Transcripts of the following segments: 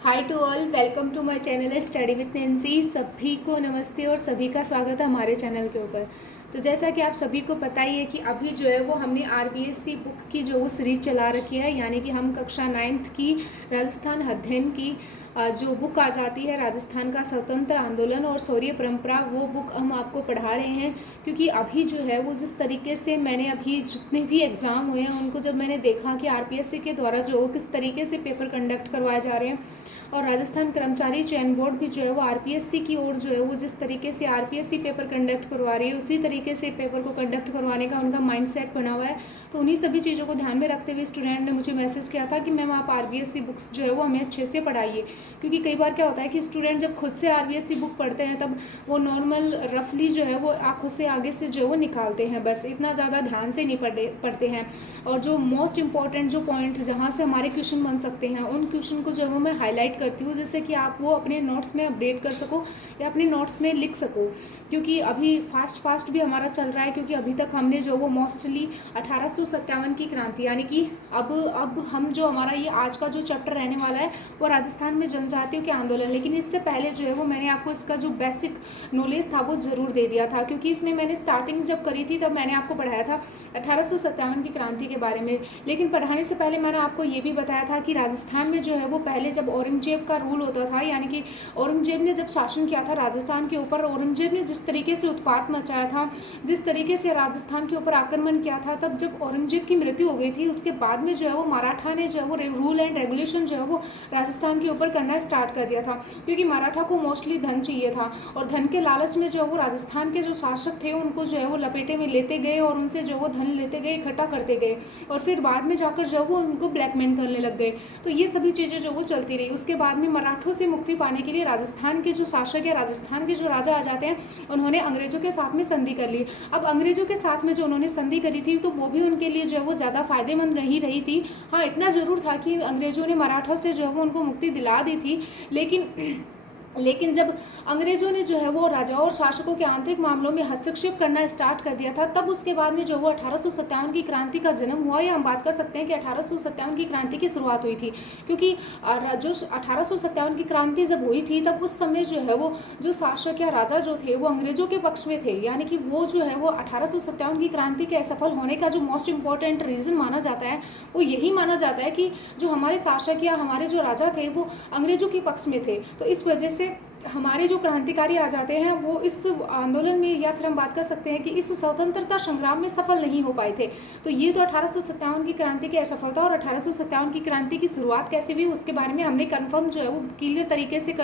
Hi to all, welcome to my channel study with Nancy. सभी को नमस्ते और सभी का स्वागत है हमारे चैनल के ऊपर। तो जैसा कि आप सभी को पता ही है कि अभी जो है वो हमने आरबीएससी बुक की जो वो सीरीज चला रखी है, यानी कि हम कक्षा 9th की राजस्थान अध्ययन की जो बुक आ जाती है राजस्थान का स्वतंत्र आंदोलन और शौर्य परंपरा, वो बुक हम आपको पढ़ा रहे हैं। क्योंकि अभी जो है वो जिस तरीके से मैंने अभी जितने भी एग्ज़ाम हुए हैं उनको जब मैंने देखा कि आरपीएससी के द्वारा जो किस तरीके से पेपर कंडक्ट करवाए जा रहे हैं, और राजस्थान कर्मचारी चयन बोर्ड भी जो है वो आरपीएससी की ओर जो है वो जिस तरीके से आरपीएससी पेपर कंडक्ट करवा रही है उसी तरीके से पेपर को कंडक्ट करवाने का उनका माइंडसेट बना हुआ है। तो उन्हीं सभी चीज़ों को ध्यान में रखते हुए स्टूडेंट ने मुझे मैसेज किया था कि मैम आप आरबीएससी बुक्स जो है वो हमें अच्छे से पढ़ाइए। क्योंकि कई बार क्या होता है कि स्टूडेंट जब खुद से आरबीएससी बुक पढ़ते हैं तब वो नॉर्मल रफली जो है वो आँखों से आगे से जो है वो निकालते हैं, बस इतना ज़्यादा ध्यान से नहीं पढ़ते हैं। और जो मोस्ट इंपॉर्टेंट जो पॉइंट जहाँ से हमारे क्वेश्चन बन सकते हैं उन क्वेश्चन को जो है वो मैं हाईलाइट करती हूँ, जिससे कि आप वो अपने नोट्स में अपडेट कर सको या अपने नोट्स में लिख सको। क्योंकि अभी फास्ट भी हमारा चल रहा है, क्योंकि अभी तक हमने जो वो मोस्टली 1857 की क्रांति, यानी कि अब हम जो हमारा ये आज का जो चैप्टर रहने वाला है वो राजस्थान में जनजातियों के आंदोलन। लेकिन इससे पहले जो है वो मैंने आपको इसका जो बेसिक नॉलेज था वो ज़रूर दे दिया था, क्योंकि इसमें मैंने स्टार्टिंग जब करी थी तब मैंने आपको पढ़ाया था 1857 की क्रांति के बारे में। लेकिन पढ़ाने से पहले मैंने आपको ये भी बताया था कि राजस्थान में जो है वो पहले जब औरंगजेब का रूल होता था, यानी कि औरंगजेब ने जब शासन किया था राजस्थान के ऊपर, औरंगजेब ने जिस तरीके से उत्पात मचाया था, जिस तरीके से राजस्थान के ऊपर आक्रमण किया था, तब जब औरंगजेब की मृत्यु हो गई थी उसके बाद में जो है वो मराठा ने जो है वो रूल एंड रेगुलेशन जो है वो राजस्थान के ऊपर करना स्टार्ट कर दिया था। क्योंकि मराठा को मोस्टली धन चाहिए था और धन के लालच में जो है वो राजस्थान के जो शासक थे उनको जो है वो लपेटे में लेते गए और उनसे जो वो धन लेते गए, इकट्ठा करते गए, और फिर बाद में जाकर जो वो उनको ब्लैकमेल करने लग गए। तो ये सभी चीज़ें जो वो चलती रही। उसके बाद में मराठों से मुक्ति पाने के लिए राजस्थान के जो शासक या राजस्थान के जो राजा आ जाते हैं उन्होंने अंग्रेजों के साथ में संधि कर ली। अब अंग्रेजों के साथ में जो उन्होंने संधि करी थी तो वो भी उनके लिए जो है वो ज़्यादा फायदेमंद नहीं रही थी। हाँ, इतना ज़रूर था कि अंग्रेजों ने मराठों से जो है वो उनको मुक्ति दिला दी थी। लेकिन जब अंग्रेज़ों ने जो है वो राजाओं और शासकों के आंतरिक मामलों में हस्तक्षेप करना स्टार्ट कर दिया था, तब उसके बाद में जो वो 1857 की क्रांति का जन्म हुआ, या हम बात कर सकते हैं कि 1857 की क्रांति की शुरुआत हुई थी। क्योंकि जो 1857 की क्रांति जब हुई थी तब उस समय जो है वो जो शासक या राजा जो थे वो अंग्रेजों के पक्ष में थे। यानी कि वो जो है वो 1857 की क्रांति के असफल होने का जो मोस्ट इम्पॉर्टेंट रीज़न माना जाता है वो यही माना जाता है कि जो हमारे शासक या हमारे जो राजा थे वो अंग्रेजों के पक्ष में थे। तो इस वजह से हमारे जो क्रांतिकारी आ जाते हैं वो इस आंदोलन में, या फिर हम बात कर सकते हैं कि इस स्वतंत्रता संग्राम में सफल नहीं हो पाए थे। तो ये तो 1857 की क्रांति की असफलता और 1857 की क्रांति की शुरुआत कैसे हुई उसके बारे में हमने कन्फर्म जो है वो क्लियर तरीके से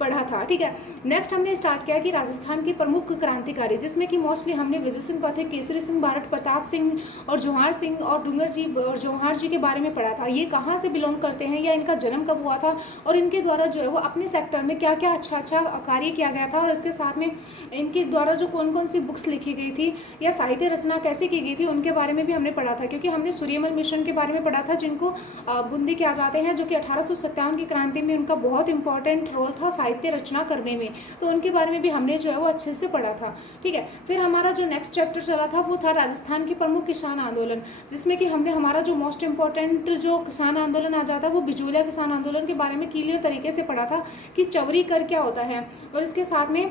पढ़ा था। ठीक है, नेक्स्ट हमने स्टार्ट किया कि राजस्थान के प्रमुख क्रांतिकारी, जिसमें कि मोस्टली हमने विजय सिंह पथिक, केसरी सिंह बारट, प्रताप सिंह और जौहार सिंह और डूंगर जी और जौहार जी के बारे में पढ़ा था। ये कहाँ से बिलोंग करते हैं या इनका जन्म कब हुआ था और इनके द्वारा जो है वो अपने सेक्टर में क्या क्या अच्छा कार्य किया गया था, और इसके साथ में इनके द्वारा जो कौन कौन सी बुक्स लिखी गई थी या साहित्य रचना कैसे की गई थी उनके बारे में भी हमने पढ़ा था। क्योंकि हमने सूर्यमल मिशन के बारे में पढ़ा था, जिनको बूंदी कहा जाते हैं, जो कि 1857 की क्रांति में उनका बहुत इंपॉर्टेंट रोल था साहित्य रचना करने में। तो उनके बारे में भी हमने जो है वो अच्छे से पढ़ा था। ठीक है, फिर हमारा जो नेक्स्ट चैप्टर चला था वो था राजस्थान के प्रमुख किसान आंदोलन, जिसमें कि हमने हमारा जो मोस्ट इंपॉर्टेंट जो किसान आंदोलन आ जाता है वो बिजोलिया किसान आंदोलन के बारे में क्लियर तरीके से पढ़ा था कि चौरी कर क्या होता है, और इसके साथ में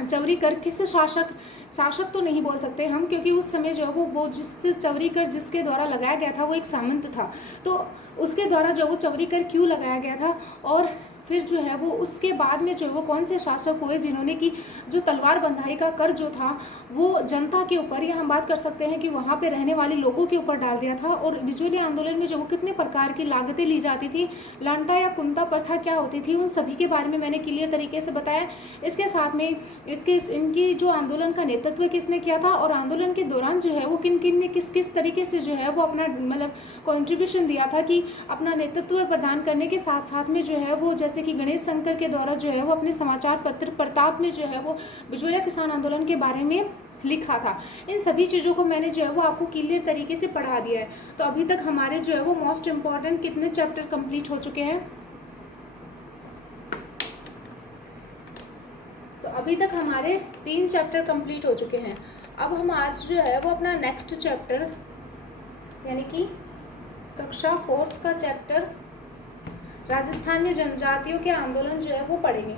चौरी कर किस शासक तो नहीं बोल सकते हम, क्योंकि उस समय जो वो जिस चौरी कर जिसके द्वारा लगाया गया था वो एक सामंत था। तो उसके द्वारा जो वो चौरी कर क्यों लगाया गया था, और फिर जो है वो उसके बाद में जो वो कौन से शासक हुए जिन्होंने कि जो तलवार बंधाई का कर जो था वो जनता के ऊपर, या हम बात कर सकते हैं कि वहाँ पे रहने वाले लोगों के ऊपर डाल दिया था। और बिजोलिया आंदोलन में जो वो कितने प्रकार की लागतें ली जाती थी, लांटा या कुंता प्रथा क्या होती थी, उन सभी के बारे में मैंने क्लियर तरीके से बताया। इसके साथ में इनकी जो आंदोलन का नेतृत्व किसने किया था, और आंदोलन के दौरान जो है वो किन किन ने किस किस तरीके से जो है वो अपना मतलब कॉन्ट्रीब्यूशन दिया था, कि अपना नेतृत्व प्रदान करने के साथ साथ में जो है वो जैसे कि गणेश शंकर के द्वारा जो है वो अपने समाचार पत्र प्रताप में जो है वो बिजोलिया किसान आंदोलन के बारे में लिखा था। इन सभी चीज़ों को मैंने जो है वो आपको क्लियर तरीके से पढ़ा दिया है। तो अभी तक हमारे जो है वो मोस्ट इम्पॉर्टेंट कितने चैप्टर कंप्लीट हो चुके हैं, तो अभी तक हमारे 3 चैप्टर कंप्लीट हो चुके हैं। अब हम आज जो है वो अपना नेक्स्ट चैप्टर यानी कि कक्षा 4th का चैप्टर राजस्थान में जनजातियों के आंदोलन जो है वो पढ़ेंगे।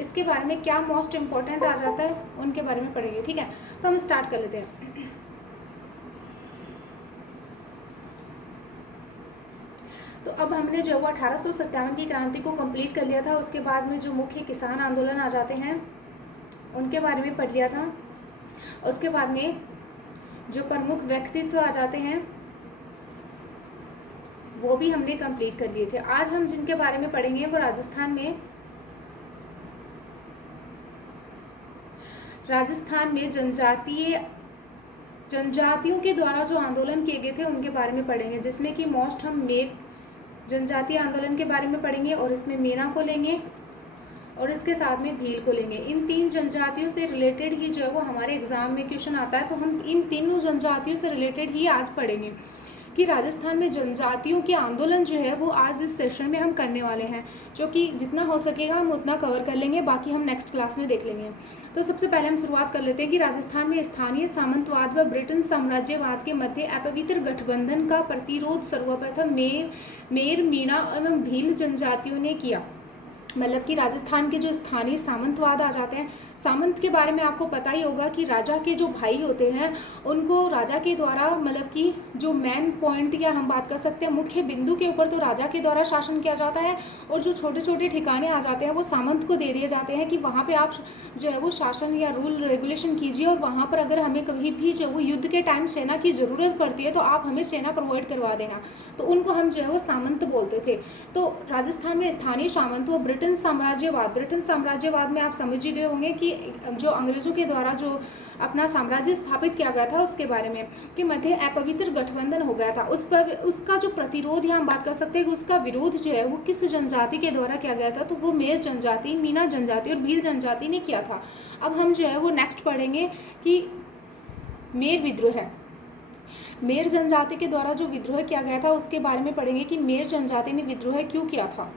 इसके बारे में क्या मोस्ट इम्पोर्टेंट आ जाता है उनके बारे में पढ़ेंगे। ठीक है, तो हम स्टार्ट कर लेते हैं। तो अब हमने जो वो 1857 की क्रांति को कंप्लीट कर लिया था। उसके बाद में जो मुख्य किसान आंदोलन आ जाते हैं उनके बारे में पढ़ लिया था। उसके बाद में जो प्रमुख व्यक्तित्व आ जाते हैं वो भी हमने कंप्लीट कर लिए थे। आज हम जिनके बारे में पढ़ेंगे वो राजस्थान में जनजातियों के द्वारा जो आंदोलन किए गए थे उनके बारे में पढ़ेंगे, जिसमें कि मोस्ट हम मेर जनजातीय आंदोलन के बारे में पढ़ेंगे और इसमें मीणा को लेंगे और इसके साथ में भील को लेंगे। इन 3 जनजातियों से रिलेटेड ही जो है वो हमारे एग्जाम में क्वेश्चन आता है, तो हम इन तीनों जनजातियों से रिलेटेड ही आज पढ़ेंगे कि राजस्थान में जनजातियों के आंदोलन जो है वो आज इस सेशन में हम करने वाले हैं, जो कि जितना हो सकेगा हम उतना कवर कर लेंगे, बाकी हम नेक्स्ट क्लास में देख लेंगे। तो सबसे पहले हम शुरुआत कर लेते हैं कि राजस्थान में स्थानीय सामंतवाद व ब्रिटेन साम्राज्यवाद के मध्य अपवित्र गठबंधन का प्रतिरोध सर्वप्रथम मेर मीणा एवं भील जनजातियों ने किया। मतलब कि राजस्थान के जो स्थानीय सामंतवाद आ जाते हैं, सामंत के बारे में आपको पता ही होगा कि राजा के जो भाई होते हैं उनको राजा के द्वारा मतलब कि जो मेन पॉइंट या हम बात कर सकते हैं मुख्य बिंदु के ऊपर तो राजा के द्वारा शासन किया जाता है, और जो छोटे छोटे ठिकाने आ जाते हैं वो सामंत को दे दिए जाते हैं कि वहाँ पे आप जो है वो शासन या रूल रेगुलेशन कीजिए, और वहाँ पर अगर हमें कभी भी जो है वो युद्ध के टाइम सेना की ज़रूरत पड़ती है तो आप हमें सेना प्रोवाइड करवा देना। तो उनको हम जो है वो सामंत बोलते थे। तो राजस्थान में स्थानीय सामंत व ब्रिटेन साम्राज्यवाद में आप समझ ही गए होंगे कि जो अंग्रेजों के द्वारा जो अपना साम्राज्य स्थापित किया गया था उसके बारे में कि मध्य अपवित्र गठबंधन हो गया था। उस पर उसका जो प्रतिरोध है हम बात कर सकते हैं कि उसका विरोध जो है वो किस जनजाति के द्वारा किया गया था, तो वो मेर जनजाति, मीणा जनजाति और भील जनजाति ने किया था। अब हम जो है वो नेक्स्ट पढ़ेंगे कि मेर विद्रोह है। मेर जनजाति के द्वारा जो विद्रोह किया गया था उसके बारे में पढ़ेंगे कि मेर जनजाति ने विद्रोह क्यों किया था,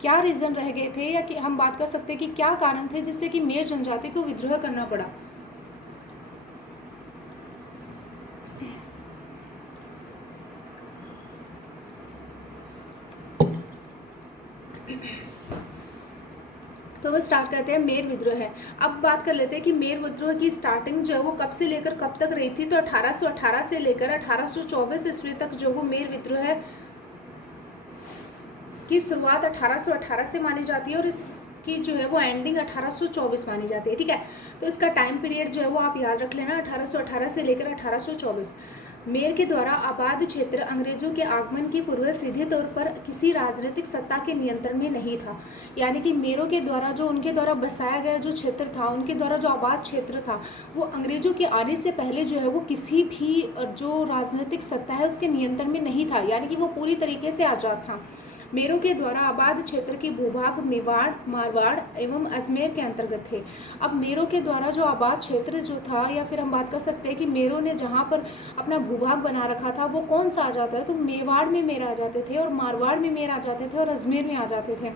क्या रीज़न रह गए थे, या कि हम बात कर सकते हैं कि क्या कारण थे जिससे कि मेर जनजाति को विद्रोह करना पड़ा। तो वो स्टार्ट करते हैं मेर विद्रोह है। अब बात कर लेते हैं कि मेर विद्रोह की स्टार्टिंग जो है वो कब से लेकर कब तक रही थी। तो 1818 से लेकर 1824 ईस्वी तक जो वो मेर विद्रोह की शुरुआत 1818 से मानी जाती है और इसकी जो है वो एंडिंग 1824 मानी जाती है। ठीक है, तो इसका टाइम पीरियड जो है वो आप याद रख लेना, 1818 से लेकर 1824। मेर के द्वारा आबाद क्षेत्र अंग्रेजों के आगमन के पूर्व सीधे तौर पर किसी राजनीतिक सत्ता के नियंत्रण में नहीं था। यानी कि मेरों के द्वारा जो उनके द्वारा बसाया गया जो क्षेत्र था, उनके द्वारा जो आबाद क्षेत्र था, वो अंग्रेजों के आने से पहले जो है वो किसी भी जो राजनीतिक सत्ता है उसके नियंत्रण में नहीं था, यानी कि वो पूरी तरीके से आज़ाद था। मेरों के द्वारा आबाद क्षेत्र के भूभाग मेवाड़, मारवाड़ एवं अजमेर के अंतर्गत थे। अब मेरों के द्वारा जो आबाद क्षेत्र जो था, या फिर हम बात कर सकते हैं कि मेरों ने जहाँ पर अपना भूभाग बना रखा था वो कौन सा आ जाता है, तो मेवाड़ में मेर आ जाते थे और मारवाड़ में मेर आ जाते थे और अजमेर में आ जाते थे,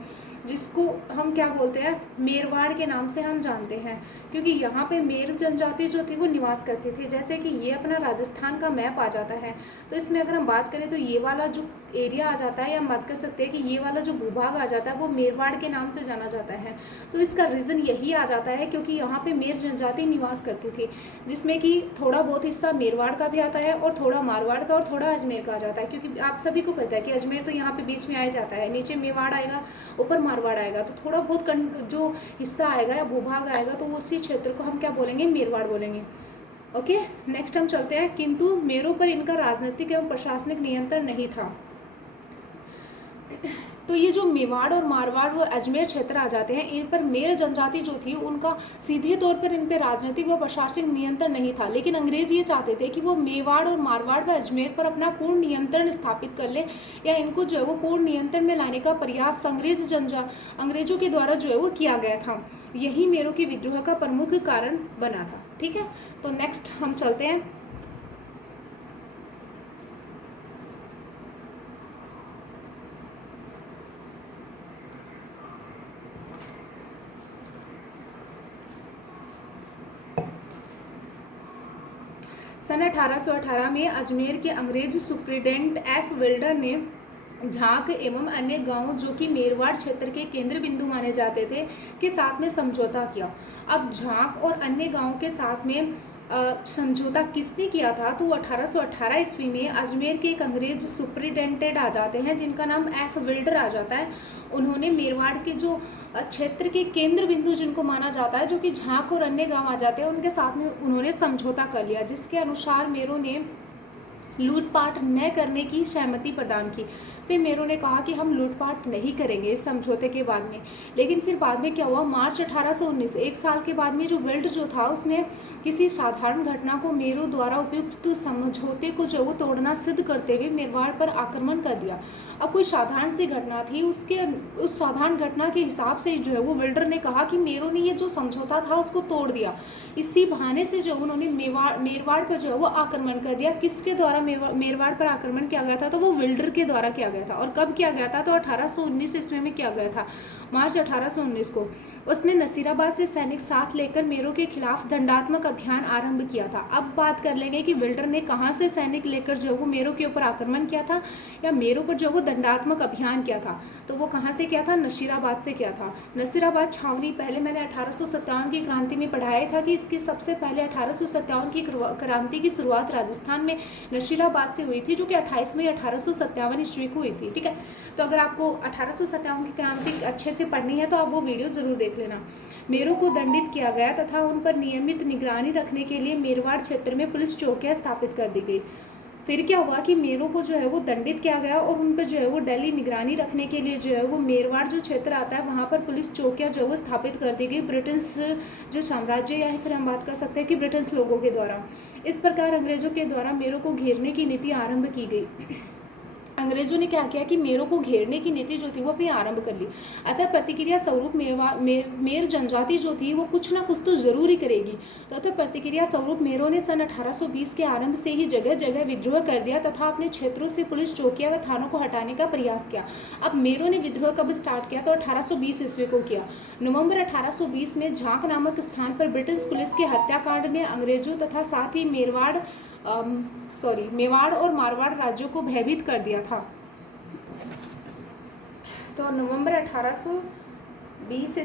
जिसको हम क्या बोलते हैं, मेरवाड़ के नाम से हम जानते हैं, क्योंकि यहाँ पे मेर जनजाति जो थी वो निवास करती थी। जैसे कि ये अपना राजस्थान का मैप आ जाता है, तो इसमें अगर हम बात करें तो ये वाला जो एरिया आ जाता है, या हम बात कर सकते हैं कि ये वाला जो भूभाग आ जाता है वो मेरवाड़ के नाम से जाना जाता है। तो इसका रीज़न यही आ जाता है क्योंकि यहाँ पे मेर जनजाति निवास करती थी, जिसमें कि थोड़ा बहुत हिस्सा मेरवाड़ का भी आता है और थोड़ा मारवाड़ का और थोड़ा अजमेर का आ जाता है, क्योंकि आप सभी को पता है कि अजमेर तो यहाँ पे बीच में आ जाता है, नीचे मेवाड़ आएगा, ऊपर मारवाड़ आएगा, तो थोड़ा बहुत जो हिस्सा आएगा या भूभाग आएगा तो उसी क्षेत्र को हम क्या बोलेंगे, मेरवाड़ बोलेंगे। ओके, नेक्स्ट हम चलते हैं। किंतु मेरों पर इनका राजनीतिक एवं प्रशासनिक नियंत्रण नहीं था। तो ये जो मेवाड़ और मारवाड़ व अजमेर क्षेत्र आ जाते हैं, इन पर मेर जनजाति जो थी उनका सीधे तौर पर इन पर राजनीतिक व प्रशासनिक नियंत्रण नहीं था, लेकिन अंग्रेज ये चाहते थे कि वो मेवाड़ और मारवाड़ व अजमेर पर अपना पूर्ण नियंत्रण स्थापित कर ले, या इनको जो है वो पूर्ण नियंत्रण में लाने का प्रयास अंग्रेजों के द्वारा जो है वो किया गया था। यही मेरों के विद्रोह का प्रमुख कारण बना था। ठीक है, तो नेक्स्ट हम चलते हैं। सन 1818 में अजमेर के अंग्रेज सुप्रिटेंडेंट एफ विल्डर ने झांक एवं अन्य गांव जो कि मेरवाड़ क्षेत्र के केंद्र बिंदु माने जाते थे के साथ में समझौता किया। अब झांक और अन्य गांवों के साथ में समझौता किसने किया था? तो 1818 ईस्वी में अजमेर के एक अंग्रेज सुप्रिटेंडेंट आ जाते हैं जिनका नाम एफ विल्डर आ जाता है। उन्होंने मेरवाड़ के जो क्षेत्र के केंद्र बिंदु जिनको माना जाता है, जो कि झांक और अन्य गांव आ जाते हैं, उनके साथ में उन्होंने समझौता कर लिया, जिसके अनुसार मेरों ने लूटपाट न करने की सहमति प्रदान की। फिर मेरों ने कहा कि हम लूटपाट नहीं करेंगे इस समझौते के बाद में। लेकिन फिर बाद में क्या हुआ? मार्च 1819, एक साल के बाद में, जो विल्ड जो था उसने किसी साधारण घटना को मेरों द्वारा उपयुक्त समझौते को जो तोड़ना सिद्ध करते हुए मेरवाड़ पर आक्रमण कर दिया। अब कोई साधारण सी घटना थी, उस साधारण घटना के हिसाब से जो है वो विल्डर ने कहा कि मेरों ने ये जो समझौता था उसको तोड़ दिया। इसी बहाने से जो उन्होंने मेरवाड़ पर जो है वो आक्रमण कर दिया। किसके द्वारा मेरवाड़ पर आक्रमण किया गया था? तो वो विल्डर के द्वारा किया गया था। और कब किया गया था? तो 1819 ईस्वी में किया गया था, मार्च 1819 को। उसने नसीराबाद से सैनिक साथ लेकर मेरों के खिलाफ दंडात्मक अभियान आरंभ किया था। अब बात कर लेंगे कि विल्डर ने कहाँ से सैनिक लेकर जो वो मेरों के ऊपर आक्रमण किया था या मेरों पर जो वो दंडात्मक अभियान किया था। तो वो कहाँ से किया था? नसीराबाद से किया था। नसीराबाद छावनी, पहले मैंने 1857 की क्रांति में पढ़ाया था कि इसकी सबसे पहले 1857 की क्रांति की शुरुआत राजस्थान में नसीराबाद से हुई थी, जो कि 28 मई 1857 ईस्वी को हुई थी। ठीक है, तो अगर आपको 1857 की क्रांति अच्छे से पढ़नी है तो आप वो वीडियो ज़रूर देख लेना। मेरों को दंडित किया गया तथा उन पर नियमित निगरानी रखने के लिए मेरवाड़ क्षेत्र में पुलिस चौकियां स्थापित कर दी गई। फिर क्या हुआ कि मेरों को जो है वो दंडित किया गया और उन पर जो है वो डेली निगरानी रखने के लिए जो है वो मेरवाड़ जो क्षेत्र आता है वहाँ पर पुलिस चौकियां जो है वो स्थापित कर दी गई ब्रिटेन्स जो साम्राज्य, या फिर हम बात कर सकते हैं कि ब्रिटेन्स लोगों के द्वारा। इस प्रकार अंग्रेजों के द्वारा मेरों को घेरने की नीति आरंभ की गई। अंग्रेजों ने क्या किया कि मेरों को घेरने की नीति जो थी वो अपनी आरंभ कर ली। अतः प्रतिक्रिया स्वरूप मेर जनजाति जो थी वो कुछ ना कुछ तो जरूर ही करेगी। तो अतः प्रतिक्रिया स्वरूप मेरों ने सन 1820 के आरंभ से ही जगह जगह विद्रोह कर दिया तथा अपने क्षेत्रों से पुलिस चौकियां व थानों को हटाने का प्रयास किया। अब मेरों ने विद्रोह कब स्टार्ट किया? तो 1820 ईस्वी को किया। नवंबर 1820 में झांक नामक स्थान पर ब्रिटिश पुलिस के हत्याकांड ने अंग्रेजों तथा साथ ही मेवाड़ और मारवाड़ राज्यों को भयभीत कर दिया था। तो नवंबर 1820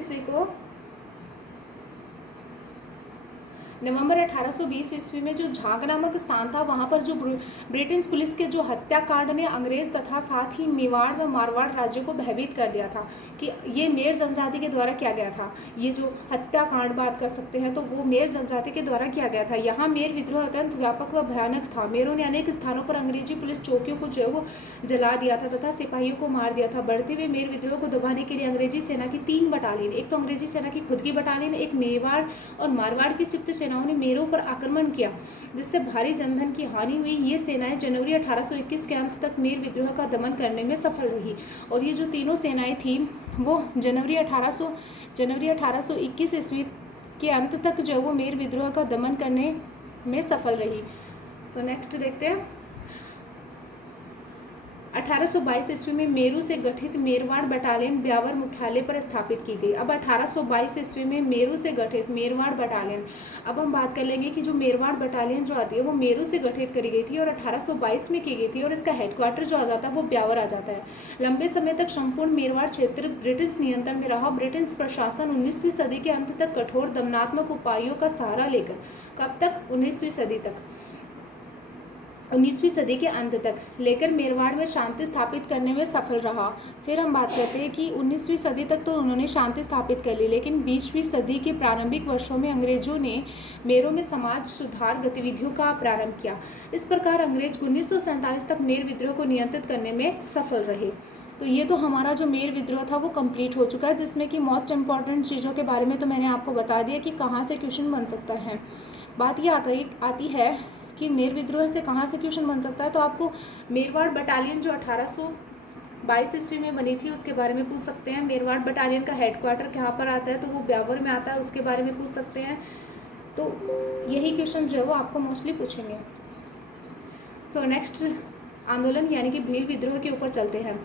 ईस्वी में जो झांग नामक स्थान था वहाँ पर जो ब्रिटिश पुलिस के जो हत्याकांड ने अंग्रेज तथा साथ ही मेवाड़ व मारवाड़ राज्यों को भयभीत कर दिया था कि ये मेर जनजाति के द्वारा किया गया था। ये जो हत्याकांड बात कर सकते हैं तो वो मेर जनजाति के द्वारा किया गया था। यहाँ मेर विद्रोह अत्यंत व्यापक व भयानक था। मेरों ने अनेक स्थानों पर अंग्रेजी पुलिस चौकियों को जो है वो जला दिया था तथा सिपाहियों को मार दिया था। बढ़ते हुए मेर विद्रोह को दबाने के लिए अंग्रेजी सेना की 3 बटालियन, एक तो अंग्रेजी सेना की खुद की बटालियन, एक मेवाड़ और मारवाड़ की संयुक्त सेनाओं ने मेरों पर आक्रमण किया, जिससे भारी जनधन की हानि हुई। ये सेनाएं जनवरी 1821 के अंत तक मेर विद्रोह का दमन करने में सफल रही। और ये जो तीनों सेनाएं थी वो जनवरी 1821 ईस्वी के अंत तक जो वो मेर विद्रोह का दमन करने में सफल रही। तो नेक्स्ट देखते हैं। 1822 ईस्वी में मेरू से गठित मेरवाड़ बटालियन ब्यावर मुख्यालय पर स्थापित की गई। अब 1822 ईस्वी में मेरू से गठित मेरवाड़ बटालियन, अब हम बात कर लेंगे कि जो मेरवाड़ बटालियन जो आती है वो मेरू से गठित करी गई थी और 1822 में की गई थी और इसका हेडक्वार्टर जो आ जाता है वो ब्यावर आ जाता है। लंबे समय तक संपूर्ण मेरवाड़ क्षेत्र ब्रिटिश नियंत्रण में रहा। ब्रिटिश प्रशासन 19वीं सदी के अंत तक कठोर दमनात्मक उपायों का सहारा लेकर, कब तक? 19वीं सदी के अंत तक लेकर मेरवाड़ में शांति स्थापित करने में सफल रहा। फिर हम बात करते हैं कि 19वीं सदी तक तो उन्होंने शांति स्थापित कर ली, लेकिन 20वीं सदी के प्रारंभिक वर्षों में अंग्रेजों ने मेरों में समाज सुधार गतिविधियों का प्रारंभ किया। इस प्रकार अंग्रेज 1947 तक मेर विद्रोह को नियंत्रित करने में सफल रहे। तो ये तो हमारा जो मेर विद्रोह था वो कंप्लीट हो चुका है, जिसमें कि मोस्ट इंपॉर्टेंट चीज़ों के बारे में तो मैंने आपको बता दिया कि कहाँ से क्वेश्चन बन सकता है। बात ये आती है कि मेर विद्रोह से कहाँ से क्वेश्चन बन सकता है। तो आपको मेरवाड़ बटालियन जो 1822 ईस्वी में बनी थी उसके बारे में पूछ सकते हैं। मेरवाड़ बटालियन का हेडक्वार्टर कहाँ पर आता है तो वो ब्यावर में आता है, उसके बारे में पूछ सकते हैं। तो यही क्वेश्चन जो है वो आपको मोस्टली पूछेंगे। तो नेक्स्ट आंदोलन यानी कि भील विद्रोह के ऊपर चलते हैं।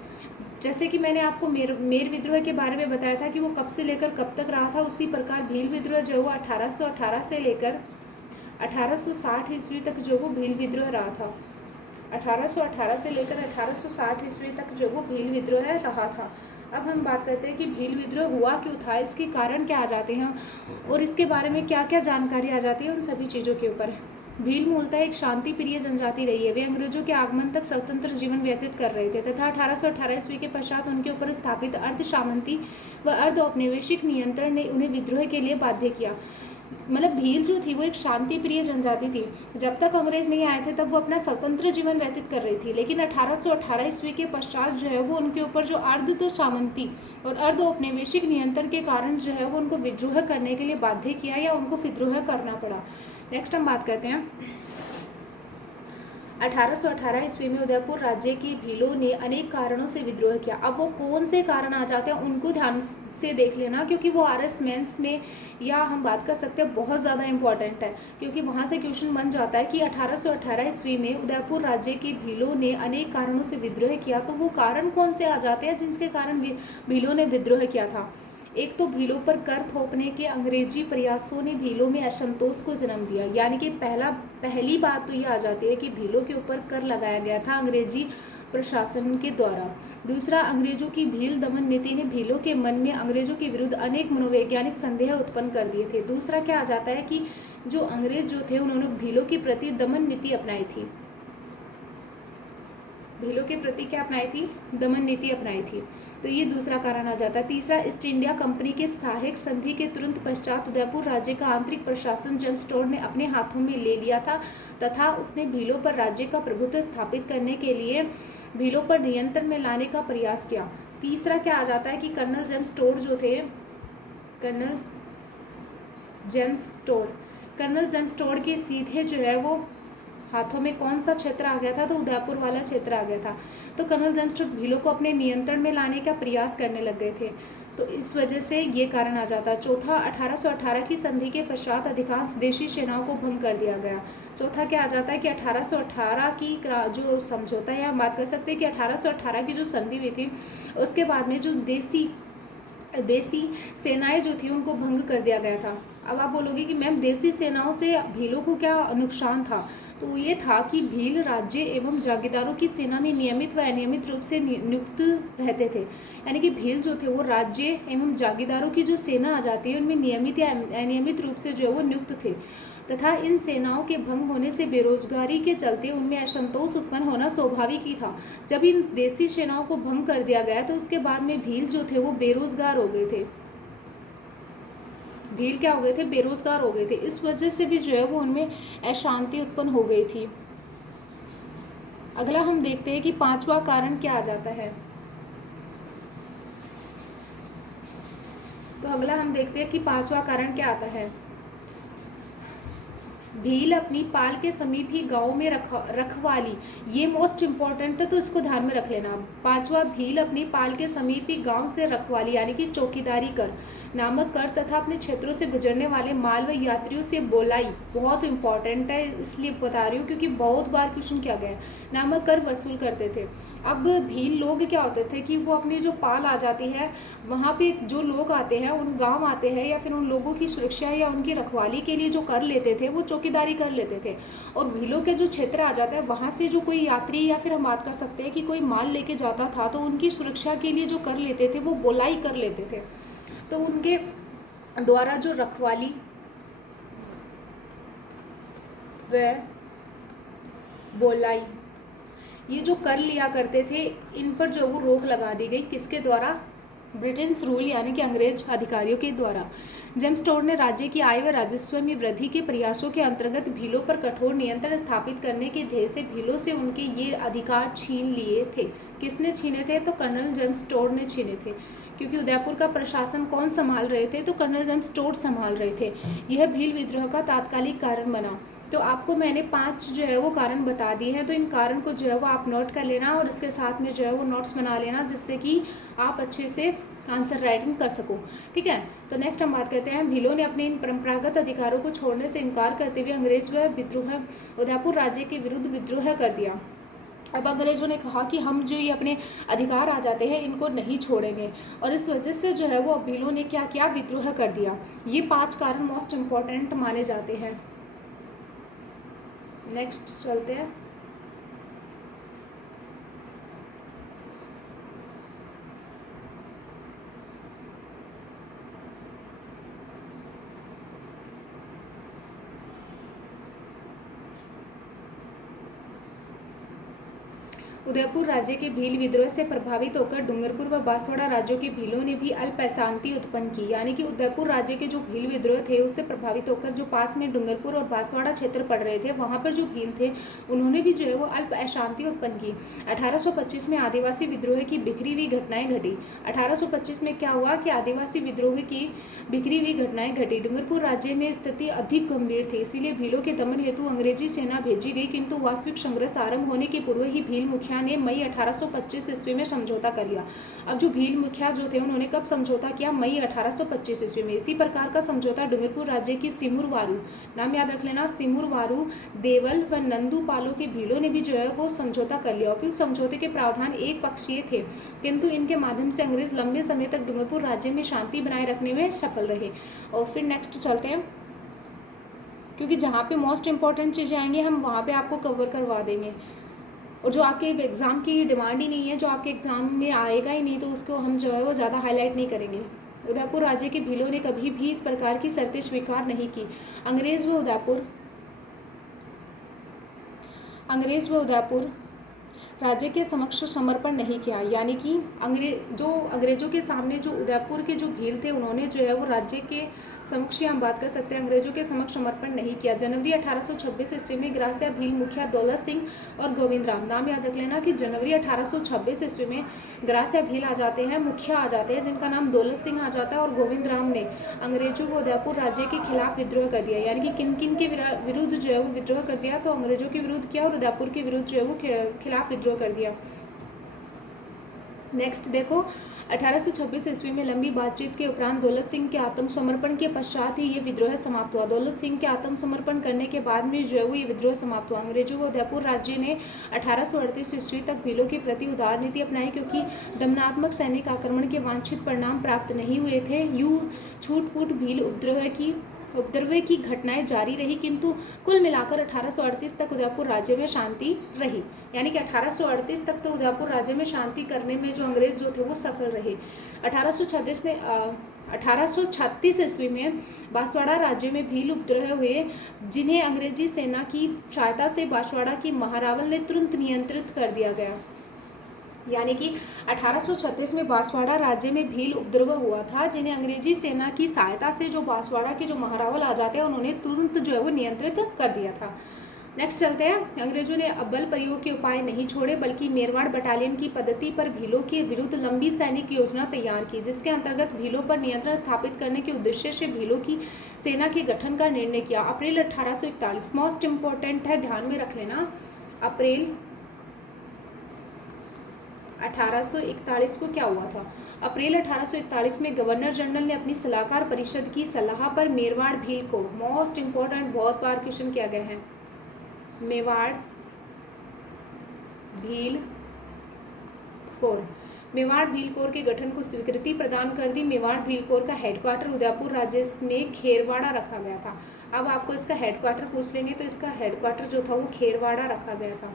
जैसे कि मैंने आपको मेर विद्रोह के बारे में बताया था कि वो कब से लेकर कब तक रहा था, उसी प्रकार भील विद्रोह जो है वो 1818 से लेकर 1860 ईस्वी तक जो वो भील विद्रोह रहा था। 1818 से लेकर 1860 ईस्वी तक जो वो भील विद्रोह रहा था। अब हम बात करते हैं कि भील विद्रोह हुआ क्यों था, इसके कारण क्या आ जाते हैं और इसके बारे में क्या क्या जानकारी आ जाती है, उन सभी चीज़ों के ऊपर। भील मूलतः एक शांति प्रिय जनजाति रही है। वे अंग्रेजों के आगमन तक स्वतंत्र जीवन व्यतीत कर रहे थे तथा 1818 ईस्वी के पश्चात उनके ऊपर स्थापित अर्ध सामंती व अर्ध औपनिवेशिक नियंत्रण ने उन्हें विद्रोह के लिए बाध्य किया। मतलब भील जो थी वो एक शांति प्रिय जनजाति थी। जब तक अंग्रेज नहीं आए थे तब वो अपना स्वतंत्र जीवन व्यतीत कर रही थी, लेकिन 1818 ईस्वी के पश्चात जो है वो उनके ऊपर जो अर्ध तो सामंती और अर्ध औपनिवेशिक नियंत्रण के कारण जो है वो उनको विद्रोह करने के लिए बाध्य किया या उनको विद्रोह करना पड़ा। नेक्स्ट हम बात करते हैं 1818 ईस्वी में उदयपुर राज्य के भीलों ने अनेक कारणों से विद्रोह किया। अब वो कौन से कारण आ जाते हैं उनको ध्यान से देख लेना, क्योंकि वो RS मेंस में या हम बात कर सकते हैं बहुत ज़्यादा इंपॉर्टेंट है, क्योंकि वहाँ से क्वेश्चन बन जाता है कि 1818 ईस्वी में उदयपुर राज्य के भीलों ने अनेक कारणों से विद्रोह किया। तो वो कारण कौन से आ जाते हैं जिनके कारण भीलों ने विद्रोह किया था। एक तो भीलों पर कर थोपने के अंग्रेजी प्रयासों ने भीलों में असंतोष को जन्म दिया, यानी कि पहली बात तो ये आ जाती है कि भीलों के ऊपर कर लगाया गया था अंग्रेजी प्रशासन के द्वारा। दूसरा, अंग्रेजों की भील दमन नीति ने भीलों के मन में अंग्रेजों के विरुद्ध अनेक मनोवैज्ञानिक संदेह उत्पन्न कर दिए थे। दूसरा क्या आ जाता है कि जो अंग्रेज जो थे उन्होंने भीलों के प्रति दमन नीति अपनाई थी। भीलों के प्रति क्या अपनाई थी? दमन नीति अपनाई थी। तो ये दूसरा कारण आ जाता है। तीसरा, ईस्ट इंडिया कंपनी के सहायक संधि के तुरंत पश्चात उदयपुर राज्य का आंतरिक प्रशासन जेम्स टोड ने अपने हाथों में ले लिया था तथा उसने भीलों पर राज्य का प्रभुत्व स्थापित करने के लिए भीलों पर नियंत्रण में लाने का प्रयास किया। तीसरा क्या आ जाता है कि कर्नल जेम्स टोड जो थे, कर्नल जेम्स टोड के सीधे जो है वो हाथों में कौन सा क्षेत्र आ गया था? तो उदयपुर वाला क्षेत्र आ गया था। तो कर्नल जेम्स टोड भीलों को अपने नियंत्रण में लाने का प्रयास करने लग गए थे, तो इस वजह से ये कारण आ जाता है। चौथा, 1818 की संधि के पश्चात अधिकांश देशी सेनाओं को भंग कर दिया गया। चौथा क्या आ जाता है कि 1818 की जो समझौता है, हम बात कर सकते हैं कि 1818 की जो संधि हुई थी उसके बाद में जो देसी सेनाएं जो थी उनको भंग कर दिया गया था। अब आप बोलोगे कि मैम देसी सेनाओं से भीलों को क्या नुकसान था? तो ये था कि भील राज्य एवं जागीरदारों की सेना में नियमित व अनियमित रूप से नियुक्त रहते थे। यानी कि भील जो थे वो राज्य एवं जागीरदारों की जो सेना आ जाती है उनमें नियमित या अनियमित रूप से जो है वो नियुक्त थे तथा इन सेनाओं के भंग होने से बेरोजगारी के चलते उनमें असंतोष उत्पन्न होना स्वाभाविक ही था। जब इन देसी सेनाओं को भंग कर दिया गया तो उसके बाद में भील जो थे वो बेरोजगार हो गए थे। भील क्या हो गए थे? बेरोजगार हो गए थे। इस वजह से भी जो है वो उनमें अशांति उत्पन्न हो गई थी। अगला हम देखते हैं कि पांचवा कारण क्या आ जाता है। तो अगला हम देखते हैं कि पांचवा कारण क्या आता है। भील अपनी पाल के समीप ही गांव में रखवाली, ये मोस्ट इम्पॉर्टेंट है तो इसको ध्यान में रख लेना। पांचवा, भील अपनी पाल के समीप ही गांव से रखवाली यानी कि चौकीदारी कर नामक कर तथा अपने क्षेत्रों से गुजरने वाले माल व यात्रियों से बोलाई, बहुत इंपॉर्टेंट है इसलिए बता रही हूँ क्योंकि बहुत बार क्वेश्चन किया गया है, नामक कर वसूल करते थे। अब भील लोग क्या होते थे कि वो अपनी जो पाल आ जाती है वहाँ पे जो लोग आते हैं उन गांव आते हैं या फिर उन लोगों की सुरक्षा या उनकी रखवाली के लिए जो कर लेते थे वो चौकीदारी कर लेते थे। और भीलों के जो क्षेत्र आ जाता है वहाँ से जो कोई यात्री या फिर हम बात कर सकते हैं कि कोई माल लेके जाता था तो उनकी सुरक्षा के लिए जो कर लेते थे वो बोलाई कर लेते थे। तो उनके द्वारा जो रखवाली व बोलाई ये जो कर लिया करते थे इन पर जो वो रोक लगा दी गई, किसके द्वारा? ब्रिटेन्स रूल यानी कि अंग्रेज अधिकारियों के द्वारा। जेम्स टोड ने राज्य की आय व राजस्व में वृद्धि के प्रयासों के अंतर्गत भीलों पर कठोर नियंत्रण स्थापित करने के ध्येय से भीलों से उनके ये अधिकार छीन लिए थे। किसने छीने थे? तो कर्नल जेम्स टोड ने छीने थे, क्योंकि उदयपुर का प्रशासन कौन संभाल रहे थे? तो कर्नल जेम्स टोड संभाल रहे थे। यह भील विद्रोह का तात्कालिक कारण बना। तो आपको मैंने 5 जो है वो कारण बता दिए हैं, तो इन कारण को जो है वो आप नोट कर लेना और इसके साथ में जो है वो नोट्स बना लेना जिससे कि आप अच्छे से आंसर राइटिंग कर सको। ठीक है, तो नेक्स्ट हम बात करते हैं। भीलों ने अपने इन परंपरागत अधिकारों को छोड़ने से इनकार करते हुए अंग्रेज व विद्रोह उदयपुर राज्य के विरुद्ध विद्रोह कर दिया। अब अंग्रेजों ने कहा कि हम जो ये अपने अधिकार आ जाते हैं इनको नहीं छोड़ेंगे और इस वजह से जो है वो भीलों ने क्या किया? विद्रोह कर दिया। ये 5 कारण मोस्ट इम्पॉर्टेंट माने जाते हैं। नेक्स्ट चलते हैं। उदयपुर राज्य के भील विद्रोह से प्रभावित होकर डूंगरपुर व बांसवाड़ा राज्यों के भीलों ने भी अल्प अशांति उत्पन्न की। यानी कि उदयपुर राज्य के जो भील विद्रोह थे उससे प्रभावित होकर जो पास में डूंगरपुर और बांसवाड़ा क्षेत्र पड़ रहे थे वहाँ पर जो भील थे उन्होंने भी जो है वो अल्प अशांति उत्पन्न की। 1825 में आदिवासी विद्रोह की बिखरी हुई घटनाएं घटी। 1825 में क्या हुआ कि आदिवासी विद्रोह की बिखरी हुई घटनाएं घटी। डूंगरपुर राज्य में स्थिति अधिक गंभीर थी, इसीलिए भीलों के दमन हेतु अंग्रेजी सेना भेजी गई, किंतु वास्तविक संघर्ष आरंभ होने के पूर्व ही भील मुखिया ने मई 1825 ईस्वी में समझौता कर लिया। अब जो भील मुखिया जो थे उन्होंने कब समझौता किया? मई 1825 ईस्वी में। इसी प्रकार का समझौता डूंगरपुर राज्य की सिमुरवारू, नाम याद रख लेना, सिमुरवारू, देवल व नंदूपालों के भीलों ने भी जो है वो समझौता कर लिया। उपयुक्त समझौते के प्रावधान एक पक्षीय थे, किंतु इनके माध्यम से अंग्रेज लंबे समय तक डूंगरपुर राज्य में शांति बनाए रखने में सफल रहे। और फिर नेक्स्ट चलते हैं, क्योंकि जहाँ पे मोस्ट इंपॉर्टेंट चीज़ें आएंगी हम वहाँ पे आपको कवर करवा देंगे, और जो आपके एग्ज़ाम की डिमांड ही नहीं है, जो आपके एग्ज़ाम में आएगा ही नहीं, तो उसको हम जो है वो ज़्यादा हाईलाइट नहीं करेंगे। उदयपुर राज्य के भीलों ने कभी भी इस प्रकार की शर्तें स्वीकार नहीं की। अंग्रेज व उदयपुर राज्य के समक्ष समर्पण नहीं किया। यानी कि अंग्रेजों के सामने जो उदयपुर के जो भील थे उन्होंने जो है वो राज्य के समक्ष, हम बात कर सकते हैं, अंग्रेजों के समक्ष समर्पण नहीं किया। जनवरी 1826 ईस्वी में ग्रासिया भील मुखिया दौलत सिंह और गोविंद राम, नाम याद रख लेना कि जनवरी 1826 ईस्वी में ग्रासिया भील आ जाते हैं, मुखिया आ जाते हैं जिनका नाम दौलत सिंह आ जाता है, और गोविंद राम ने अंग्रेजों को उदयपुर राज्य के खिलाफ विद्रोह कर दिया। यानी कि किन किन के विरुद्ध जो है वो विद्रोह कर दिया? तो अंग्रेजों के विरुद्ध किया और उदयपुर के विरुद्ध जो है वो खिलाफ विद्रोह कर दिया। नेक्स्ट देखो, 1826 ईस्वी में लंबी बातचीत के उपरांत दौलत सिंह के आत्मसमर्पण के पश्चात ही ये विद्रोह समाप्त हुआ। दौलत सिंह के आत्मसमर्पण करने के बाद में जो है वो ये विद्रोह समाप्त हुआ। अंग्रेजों व उदयपुर राज्य ने 1838 ईस्वी तक भीलों के प्रति उदार नीति अपनाई, क्योंकि दमनात्मक सैनिक आक्रमण के वांछित परिणाम प्राप्त नहीं हुए थे। यूं छूट-फूट भील उपद्रव की घटनाएं जारी रही, किंतु कुल मिलाकर 1838 तक उदयपुर राज्य में शांति रही। यानी कि 1838 तक तो उदयपुर राज्य में शांति करने में जो अंग्रेज जो थे वो सफल रहे। 1836 ईस्वी में बांसवाड़ा राज्य में भील उपद्रव हुए, जिन्हें अंग्रेजी सेना की सहायता से बांसवाड़ा की महारावल ने तुरंत नियंत्रित कर दिया गया। यानी कि 1836 में बांसवाड़ा राज्य में भील उपद्रव हुआ था, जिन्हें अंग्रेजी सेना की सहायता से जो बांसवाड़ा के जो महारावल आ जाते हैं उन्होंने तुरंत जो है वो नियंत्रित कर दिया था। नेक्स्ट चलते हैं। अंग्रेजों ने बल प्रयोग के उपाय नहीं छोड़े, बल्कि मेरवाड़ बटालियन की पद्धति पर भीलों के विरुद्ध लंबी सैनिक योजना तैयार की, जिसके अंतर्गत भीलों पर नियंत्रण स्थापित करने के उद्देश्य से भीलों की सेना के गठन का निर्णय किया। अप्रैल 1841 मोस्ट इंपॉर्टेंट है, ध्यान में रख लेना। अप्रैल 1841 को क्या हुआ था? अप्रैल 1841 में गवर्नर जनरल ने अपनी सलाहकार परिषद की सलाह पर मेवाड़ भील को, मोस्ट इंपॉर्टेंट, बहुत बार क्वेश्चन किया गया है, मेवाड़ भील कोर के गठन को स्वीकृति प्रदान कर दी। मेवाड़ भील कोर का हेडक्वार्टर उदयपुर राज्य में खेरवाड़ा रखा गया था। अब आपको इसका हेडक्वार्टर पूछ लेंगे तो इसका हेडक्वार्टर जो था वो खेरवाड़ा रखा गया था।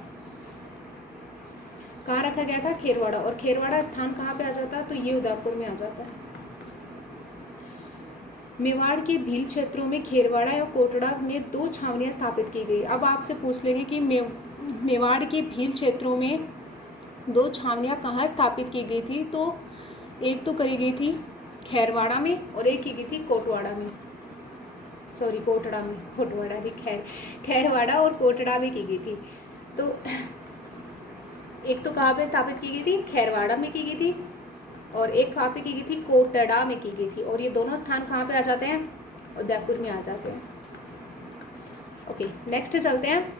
कहाँ रखा गया था? खेरवाड़ा। और खेरवाड़ा स्थान कहाँ पे आ जाता है? तो ये उदयपुर में आ जाता है। मेवाड़ के भील क्षेत्रों में खेरवाड़ा और कोटड़ा में 2 छावनियाँ स्थापित की गई। अब आपसे पूछ लेंगे कि मेवाड़ के भील क्षेत्रों में 2 छावनियाँ कहाँ स्थापित की गई थी? तो एक तो करी गई थी खेरवाड़ा में और एक की गई थी कोटवाड़ा में, सॉरी कोटड़ा में, कोटवाड़ा नहीं, खेरवाड़ा और कोटड़ा में की गई थी। तो एक तो कहाँ पे स्थापित की गई थी? खेरवाड़ा में की गई थी, और एक कहाँ पे की गई थी? कोटड़ा में की गई थी। और ये दोनों स्थान कहाँ पे आ जाते हैं? उदयपुर में आ जाते हैं। ओके, नेक्स्ट चलते हैं।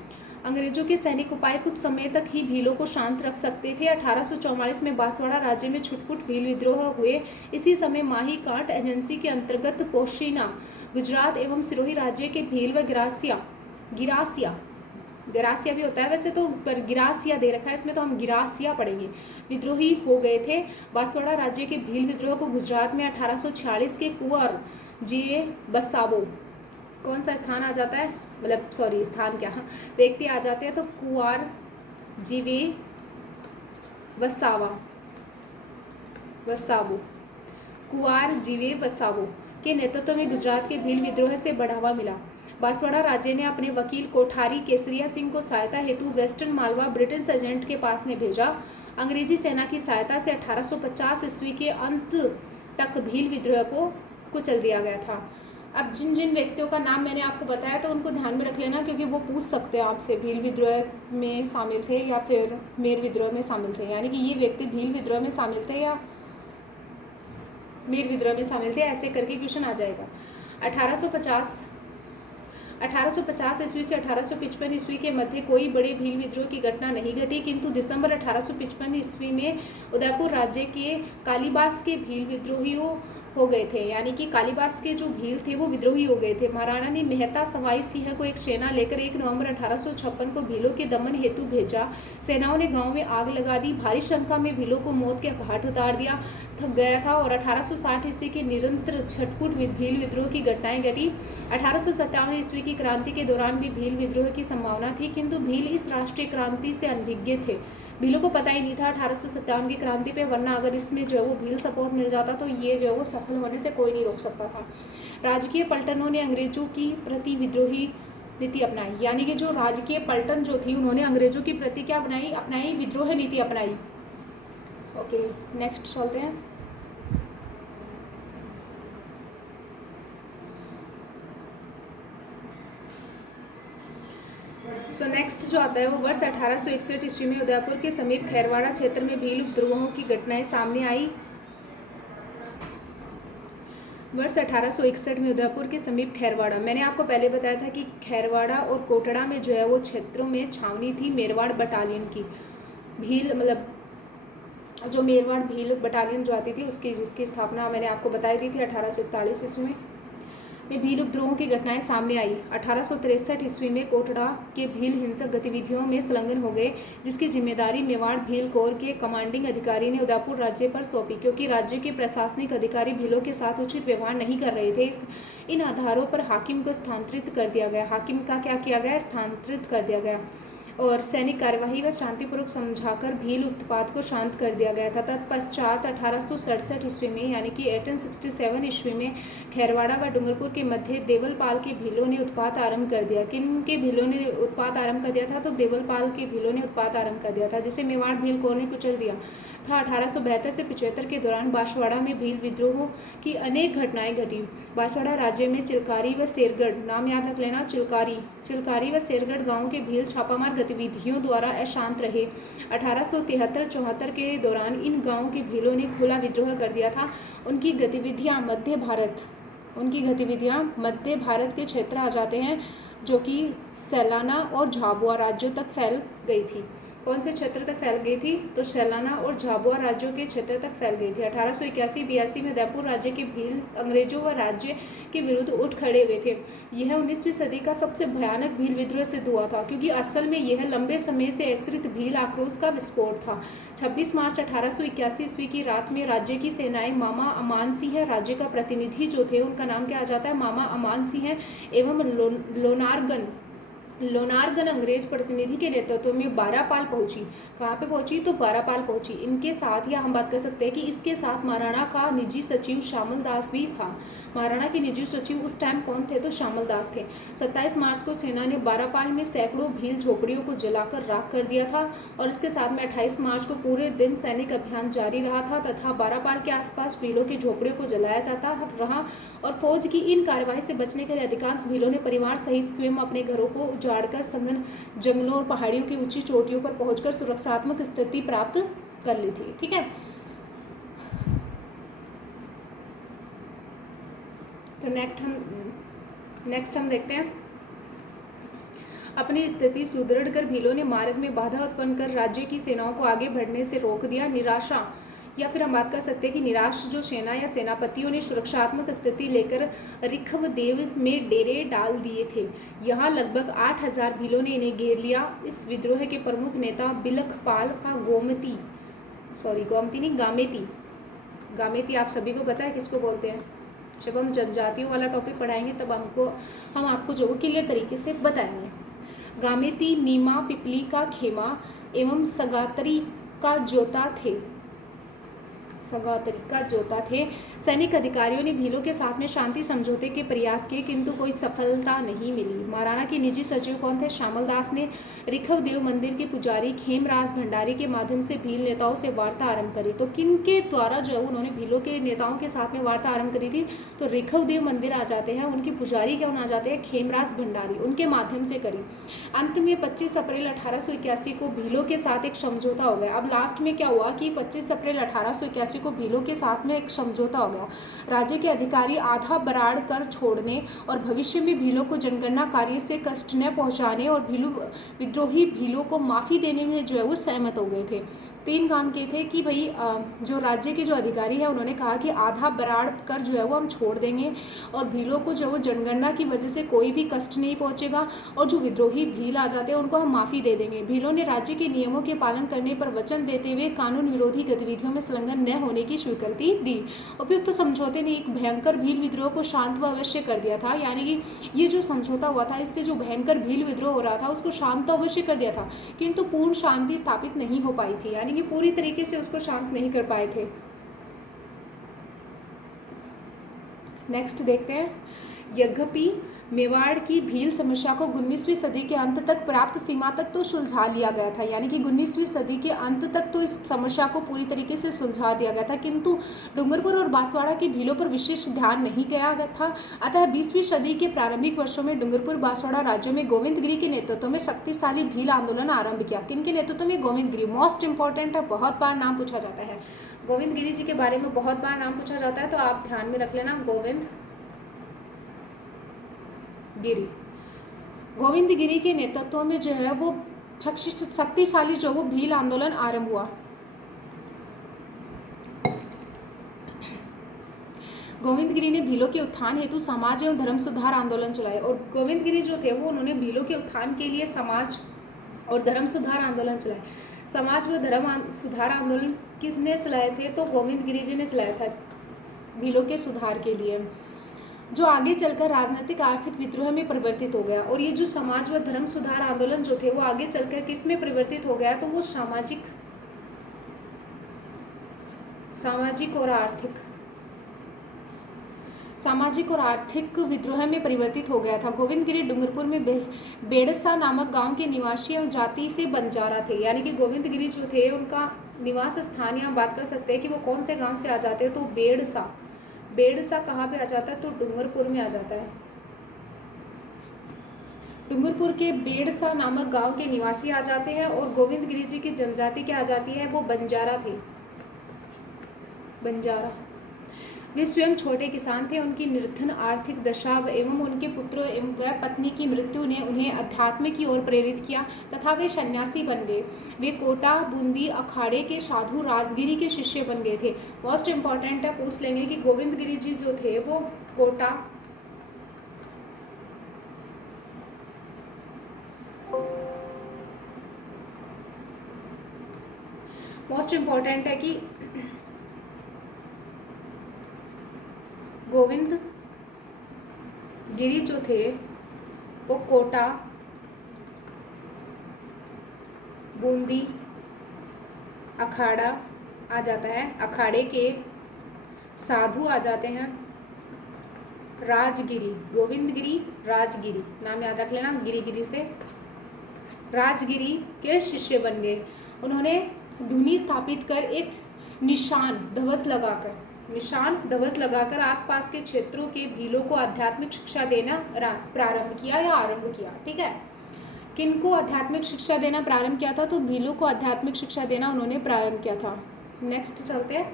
अंग्रेजों के सैनिक उपाय कुछ समय तक ही भीलों को शांत रख सकते थे। 1844 में बांसवाड़ा राज्य में छुटपुट भील विद्रोह हुए। इसी समय माही कांट एजेंसी के अंतर्गत पोशीना, गुजरात एवं सिरोही राज्य के भील व गिरासिया भी होता है वैसे तो, पर गिरासिया दे रखा है इसमें, तो हम गिरासिया पढ़ेंगे, विद्रोही हो गए थे। बांसवाड़ा राज्य के भील विद्रोह को गुजरात में 1846 के कुंवर जीए बसावो, कौन सा स्थान आ जाता है, मतलब सॉरी स्थान क्या, व्यक्ति आ जाते हैं, तो कुंवर जीवे वसावो के नेतृत्व में गुजरात के भील विद्रोह से बढ़ावा मिला। बांसवाड़ा राज्य ने अपने वकील कोठारी केसरिया सिंह को सहायता हेतु वेस्टर्न मालवा ब्रिटिश एजेंट के पास में भेजा। अंग्रेजी सेना की सहायता से 1850 ईस्वी के अंत तक भील विद्रोह को कुचल दिया गया था। अब जिन जिन व्यक्तियों का नाम मैंने आपको बताया तो उनको ध्यान में रख लेना, क्योंकि वो पूछ सकते हैं आपसे भील विद्रोह में शामिल थे या फिर मेर विद्रोह में शामिल थे, यानी कि ये व्यक्ति भील विद्रोह में शामिल थे या मेर विद्रोह में शामिल थे, ऐसे करके क्वेश्चन आ जाएगा। 1850 ईस्वी से 1855 ईस्वी के मध्य कोई बड़े भील विद्रोह की घटना नहीं घटी, किंतु दिसंबर 1855 ईस्वी में उदयपुर राज्य के कालीबास के भील विद्रोहियों हो गए थे, यानी कि कालीबास के जो भील थे वो विद्रोही हो गए थे। महाराणा ने मेहता सवाई सिंह को एक सेना लेकर 1 नवंबर 1856 को भीलों के दमन हेतु भेजा। सेनाओं ने गांव में आग लगा दी, भारी संख्या में भीलों को मौत के घाट उतार दिया थक गया था और 1860 ईस्वी के निरंतर छटपुट भील विद्रोह की घटनाएं घटी। 1857 ईस्वी की क्रांति के दौरान भी भील विद्रोह की संभावना थी, किंतु भील इस राष्ट्रीय क्रांति से अनभिज्ञ थे। भीलों को पता ही नहीं था 1857 की क्रांति पे, वरना अगर इसमें जो है वो भील सपोर्ट मिल जाता तो ये जो है वो सफल होने से कोई नहीं रोक सकता था। राजकीय पलटनों ने अंग्रेजों की प्रति विद्रोही नीति अपनाई, यानी कि जो राजकीय पलटन जो थी उन्होंने अंग्रेजों की प्रति क्या अपनाई विद्रोह नीति अपनाई। ओके, नेक्स्ट चलते हैं। सो नेक्स्ट जो आता है वो वर्ष 1861 ईस्वी में उदयपुर के समीप खैरवाड़ा क्षेत्र में भील उपद्रवों की घटनाएं सामने आई। वर्ष 1861 में उदयपुर के समीप खैरवाड़ा, मैंने आपको पहले बताया था कि खैरवाड़ा और कोटड़ा में जो है वो क्षेत्रों में छावनी थी मेरवाड़ बटालियन की। भील मतलब जो मेरवाड़ भील बटालियन जो आती थी उसकी जिसकी स्थापना मैंने आपको बताई दी थी 1841 ईस्वी में भील उपद्रोहों की घटनाएं सामने आई। 1863 ईस्वी में कोटड़ा के भील हिंसक गतिविधियों में संलग्न हो गए, जिसकी जिम्मेदारी मेवाड़ भील कोर के कमांडिंग अधिकारी ने उदयपुर राज्य पर सौंपी, क्योंकि राज्य के प्रशासनिक अधिकारी भीलों के साथ उचित व्यवहार नहीं कर रहे थे। इन आधारों पर हाकिम को स्थानांतरित कर दिया गया। हाकिम का क्या किया गया? स्थानांतरित कर दिया गया और सैनिक कार्यवाही व शांतिपूर्वक समझाकर भील उत्पात को शांत कर दिया गया था। तत्पश्चात 1867 ईस्वी में यानी कि 1867 ईस्वी में खैरवाड़ा व डूंगरपुर के मध्य देवलपाल के भीलों ने उत्पात आरंभ कर दिया। किन के भीलों ने उत्पात आरंभ कर दिया था? तो देवलपाल के भीलों ने उत्पात आरंभ कर दिया था, जिसे मेवाड़ भील कोर ने कुचल दिया था। 1872 से 75 के दौरान बांसवाड़ा में भील विद्रोह की अनेक घटनाएं घटी। बांसवाड़ा राज्य में चिलकारी व शेरगढ़, नाम याद रख लेना, चिलकारी व शेरगढ़ गांव के भील छापामार गतिविधियों द्वारा अशांत रहे। 1873-74 के दौरान इन गांवों के भीलों ने खुला विद्रोह कर दिया था। उनकी गतिविधियां मध्य भारत के क्षेत्र आ जाते हैं, जो कि सैलाना और झाबुआ राज्यों तक फैल गई थी। कौन से क्षेत्र तक फैल गई थी? तो सैलाना और झाबुआ राज्यों के क्षेत्र तक फैल गई थी। 1881-82 में उदयपुर राज्य के भील अंग्रेजों व राज्य के विरुद्ध उठ खड़े हुए थे। यह 19वीं सदी का सबसे भयानक भील विद्रोह सिद्ध हुआ था, क्योंकि असल में यह लंबे समय से एकत्रित भील आक्रोश का विस्फोट था। 26 मार्च 1881 ईस्वी की रात में राज्य की सेनाएं मामा अमान सिंह, राज्य का प्रतिनिधि जो थे उनका नाम क्या आ जाता है? मामा अमान सिंह एवं लोनारगन अंग्रेज प्रतिनिधि के नेतृत्व में बारापाल पहुंची। कहाँ पे पहुंची? तो बारापाल पहुंची। इनके साथ, या हम बात कर सकते हैं कि इसके साथ महाराणा का निजी सचिव श्यामल दास भी था। महाराणा के निजी सचिव उस टाइम कौन थे? तो श्यामल दास थे। 27 मार्च को सेना ने बारापाल में सैकड़ों भील झोपड़ियों को जलाकर राख कर दिया था और इसके साथ में 28 मार्च को पूरे दिन सैनिक अभियान जारी रहा था तथा बारापाल के आसपास भीलों की झोपड़ियों को जलाया जाता रहा। और फौज की इन कार्यवाही से बचने के लिए अधिकांश भीलों ने परिवार सहित स्वयं अपने घरों को उजाड़कर सघन जंगलों और पहाड़ियों की ऊंची चोटियों पर पहुंचकर सुरक्षात्मक स्थिति प्राप्त कर ली थी। ठीक है, तो नेक्स्ट हम देखते हैं। अपनी स्थिति सुदृढ़ कर भीलों ने मार्ग में बाधा उत्पन्न कर राज्य की सेनाओं को आगे बढ़ने से रोक दिया। निराशा, या फिर हम बात कर सकते हैं कि निराश जो सेना या सेनापतियों ने सुरक्षात्मक स्थिति लेकर रिखवदेव में डेरे डाल दिए थे। यहाँ लगभग 8000 भीलों ने इन्हें घेर लिया। इस विद्रोह के प्रमुख नेता बिलखपाल का गामेती आप सभी को पता है किसको बोलते हैं? जब हम जनजातियों वाला टॉपिक पढ़ाएंगे तब हम आपको जो क्लियर तरीके से बताएंगे। गामेती नीमा पिपली का खेमा एवं सगातरी का जोता थे। सगा तरीका जोता थे। सैनिक अधिकारियों ने भीलों के साथ में शांति समझौते के प्रयास किए किंतु कोई सफलता नहीं मिली। महाराणा के निजी सचिव कौन थे? श्यामल दास ने ऋखव देव मंदिर के पुजारी खेमराज भंडारी के माध्यम से भील नेताओं से वार्ता आरंभ करी। तो किन के द्वारा जो है उन्होंने भीलों के नेताओं के साथ में वार्ता आरंभ करी थी? तो ऋखव देव मंदिर आ जाते हैं, उनके पुजारी कौन आ जाते हैं? खेमराज भंडारी, उनके माध्यम से करी। अंत में 25 अप्रैल 1881 को भीलों के साथ एक समझौता हो गया। अब लास्ट में क्या हुआ कि 25 अप्रैल 1881 को भीलों के साथ में एक समझौता हो गया। राज्य के अधिकारी आधा बराड़ कर छोड़ने और भविष्य में भीलों को जनगणना कार्य से कष्ट न पहुंचाने और विद्रोही भीलों को माफ़ी देने में जो है वो सहमत हो गए थे। 3 काम किए थे कि भाई जो राज्य के जो अधिकारी है उन्होंने कहा कि आधा बराड़ कर जो है वो हम छोड़ देंगे और भीलों को जो वो जनगणना की वजह से कोई भी कष्ट नहीं पहुंचेगा और जो विद्रोही भील आ जाते हैं उनको हम माफ़ी दे देंगे। भीलों ने राज्य के नियमों के पालन करने पर वचन देते हुए कानून विरोधी गतिविधियों में संलग्न न होने की स्वीकृति दी। उपयुक्त समझौते ने एक भयंकर भील विद्रोह को शांत व अवश्य कर दिया था। यानी कि ये जो समझौता हुआ था इससे जो भयंकर भील विद्रोह हो रहा था उसको शांत तो अवश्य कर दिया था किंतु पूर्ण शांति स्थापित नहीं हो पाई थी, यानी कि पूरी तरीके से उसको शांत नहीं कर पाए थे। नेक्स्ट देखते हैं। यद्यपि मेवाड़ की भील समस्या को 19वीं सदी के अंत तक प्राप्त सीमा तक तो सुलझा लिया गया था, यानी कि 19वीं सदी के अंत तक तो इस समस्या को पूरी तरीके से सुलझा दिया गया था, किंतु डूंगरपुर और बांसवाड़ा की भीलों पर विशेष ध्यान नहीं गया था। अतः 20वीं सदी के प्रारंभिक वर्षों में डूंगरपुर बांसवाड़ा राज्यों में गोविंदगिरी के नेतृत्व में शक्तिशाली भील आंदोलन आरंभ किया। किनके नेतृत्व में? गोविंदगिरी। मोस्ट इंपॉर्टेंट है, बहुत बार नाम पूछा जाता है गोविंदगिरी जी के बारे में, बहुत बार नाम पूछा जाता है, तो आप ध्यान में रख लेना गोविंदगिरी के नेतृत्व में जो है वो शक्तिशाली जो वो भील आंदोलन आरंभ हुआ। गोविंदगिरी ने भीलों के उत्थान हेतु समाज एवं धर्म सुधार आंदोलन चलाए और गोविंदगिरी जो थे वो उन्होंने भीलों के उत्थान के लिए समाज और धर्म सुधार आंदोलन चलाए। समाज व धर्म सुधार आंदोलन किसने चलाए थे? तो गोविंदगिरी जी ने चलाया था भीलों के सुधार के लिए, जो आगे चलकर राजनीतिक आर्थिक विद्रोह में परिवर्तित हो गया। और ये जो समाज व धर्म सुधार आंदोलन जो थे वो आगे चलकर किस में परिवर्तित हो गया? तो वो सामाजिक और आर्थिक विद्रोह में परिवर्तित हो गया था। गोविंदगिरी डूंगरपुर में बेड़सा नामक गांव के निवासी और जाति से बंजारा थे, यानी कि गोविंदगिरी जो थे उनका निवास स्थान यहाँ बात कर सकते हैं कि वो कौन से गांव से आ जाते हैं। तो बेड़सा कहाँ पे आ जाता है? तो डूंगरपुर में आ जाता है। डूंगरपुर के बेड़सा नामक गांव के निवासी आ जाते हैं और गोविंदगिरी जी की जनजाति क्या आ जाती है? वो बंजारा थे, बंजारा। वे स्वयं छोटे किसान थे। उनकी निर्धन आर्थिक दशा एवं उनके पुत्र व पत्नी की मृत्यु ने उन्हें अध्यात्म की ओर प्रेरित किया तथा वे सन्यासी बन गए। वे कोटा बूंदी अखाड़े के साधु राजगिरी के शिष्य बन गए थे। मोस्ट इंपॉर्टेंट है, पूछ लेंगे कि गोविंदगिरी जी जो थे वो कोटा मोस्ट इंपॉर्टेंट है कि गोविंदगिरी जो थे वो कोटा बूंदी अखाड़ा आ जाता है, अखाड़े के साधु आ जाते हैं, राजगिरी, गोविंदगिरी राजगिरी नाम याद रख लेना, गिरी से राजगिरी के शिष्य बन गए। उन्होंने धुनी स्थापित कर एक निशान ध्वज लगाकर आसपास के क्षेत्रों के भीलों को आध्यात्मिक शिक्षा देना प्रारंभ किया या आरंभ किया। ठीक है, किनको आध्यात्मिक शिक्षा देना प्रारंभ किया था? तो भीलों को आध्यात्मिक शिक्षा देना उन्होंने प्रारंभ किया था। नेक्स्ट चलते हैं।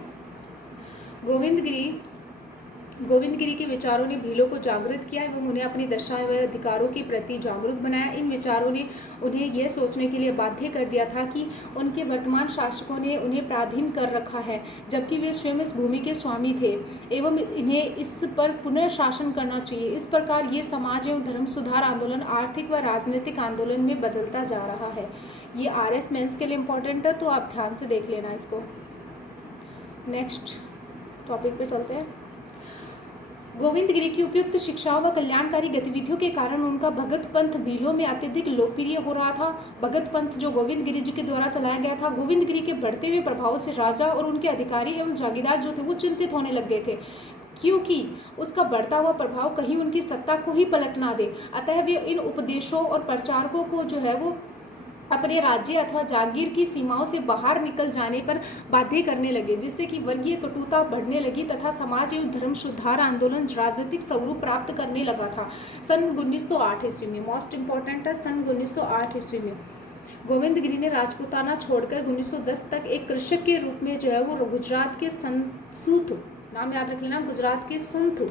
गोविंदगिरी के विचारों ने भीलों को जागृत किया एवं उन्हें अपनी दशा व अधिकारों के प्रति जागरूक बनाया। इन विचारों ने उन्हें यह सोचने के लिए बाध्य कर दिया था कि उनके वर्तमान शासकों ने उन्हें पराधीन कर रखा है, जबकि वे स्वयं इस भूमि के स्वामी थे एवं इन्हें इस पर पुनर्शासन करना चाहिए। इस प्रकार ये समाज एवं धर्म सुधार आंदोलन आर्थिक व राजनीतिक आंदोलन में बदलता जा रहा है। ये RS मेंस के लिए इम्पोर्टेंट है, तो आप ध्यान से देख लेना इसको। नेक्स्ट टॉपिक पे चलते हैं। गोविंद गिरी की उपयुक्त शिक्षाओं व कल्याणकारी गतिविधियों के कारण उनका भगत पंथ भीलों में अत्यधिक लोकप्रिय हो रहा था। भगत पंथ जो गोविंद गिरी जी के द्वारा चलाया गया था, गोविंद गिरी के बढ़ते हुए प्रभाव से राजा और उनके अधिकारी एवं जागीरदार जो थे वो चिंतित होने लग गए थे, क्योंकि उसका बढ़ता हुआ प्रभाव कहीं उनकी सत्ता को ही पलट ना दे। अतः वे इन उपदेशों और प्रचारकों को जो है वो अपने राज्य अथवा जागीर की सीमाओं से बाहर निकल जाने पर बाध्य करने लगे, जिससे कि वर्गीय कटुता बढ़ने लगी तथा समाज एवं धर्म सुधार आंदोलन राजनीतिक स्वरूप प्राप्त करने लगा था। सन 1908 ईस्वी में, मोस्ट इंपॉर्टेंट है, सन 1908 ईस्वी में गोविंद गिरी ने राजपूताना छोड़कर 1910 तक एक कृषक के रूप में जो है वो गुजरात के सूथ, नाम याद रख लेना, गुजरात के सुंथ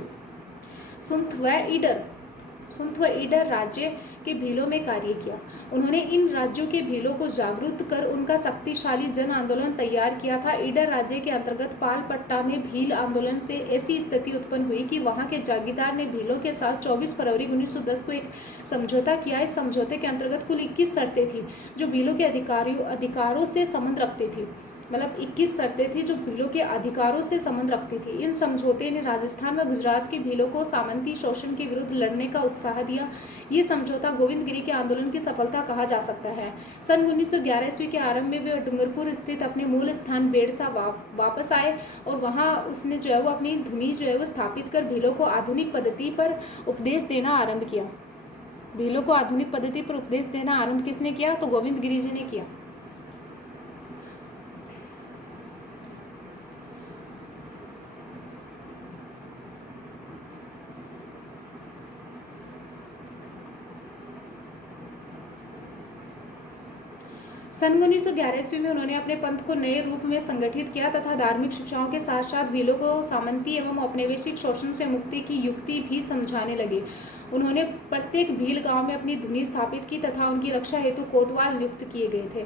व ईडर राज्य के भीलों में कार्य किया। उन्होंने इन राज्यों के भीलों को जागरूक कर उनका शक्तिशाली जन आंदोलन तैयार किया था। ईडर राज्य के अंतर्गत पालपट्टा में भील आंदोलन से ऐसी स्थिति उत्पन्न हुई कि वहां के जागीरदार ने भीलों के साथ 24 फरवरी 1910 को एक समझौता किया। इस समझौते के अंतर्गत कुल 21 शर्तें थी जो भीलों के अधिकारों से संबंध रखती थी। मतलब 21 शर्तें थी जो भीलों के अधिकारों से संबंध रखती थी। इन समझौते ने राजस्थान व गुजरात के भीलों को सामंती शोषण के विरुद्ध लड़ने का उत्साह दिया। ये समझौता गोविंद गिरी के आंदोलन की सफलता कहा जा सकता है। सन 1911 ईस्वी के आरंभ में वे डूंगरपुर स्थित अपने मूल स्थान बेड़सा वापस आए और वहाँ उसने जो है वो अपनी धुनी जो है वो स्थापित कर भीलों को आधुनिक पद्धति पर उपदेश देना आरंभ किया। भीलों को आधुनिक पद्धति पर उपदेश देना आरंभ किसने किया? तो गोविंद गिरी जी ने किया। सन 1911 ईस्वी में उन्होंने अपने पंथ को नए रूप में संगठित किया तथा धार्मिक शिक्षाओं के साथ साथ भीलों को सामंती एवं औपनिवेशिक शोषण से मुक्ति की युक्ति भी समझाने लगे। उन्होंने प्रत्येक भील गांव में अपनी धुनी स्थापित की तथा उनकी रक्षा हेतु कोतवाल नियुक्त किए गए थे।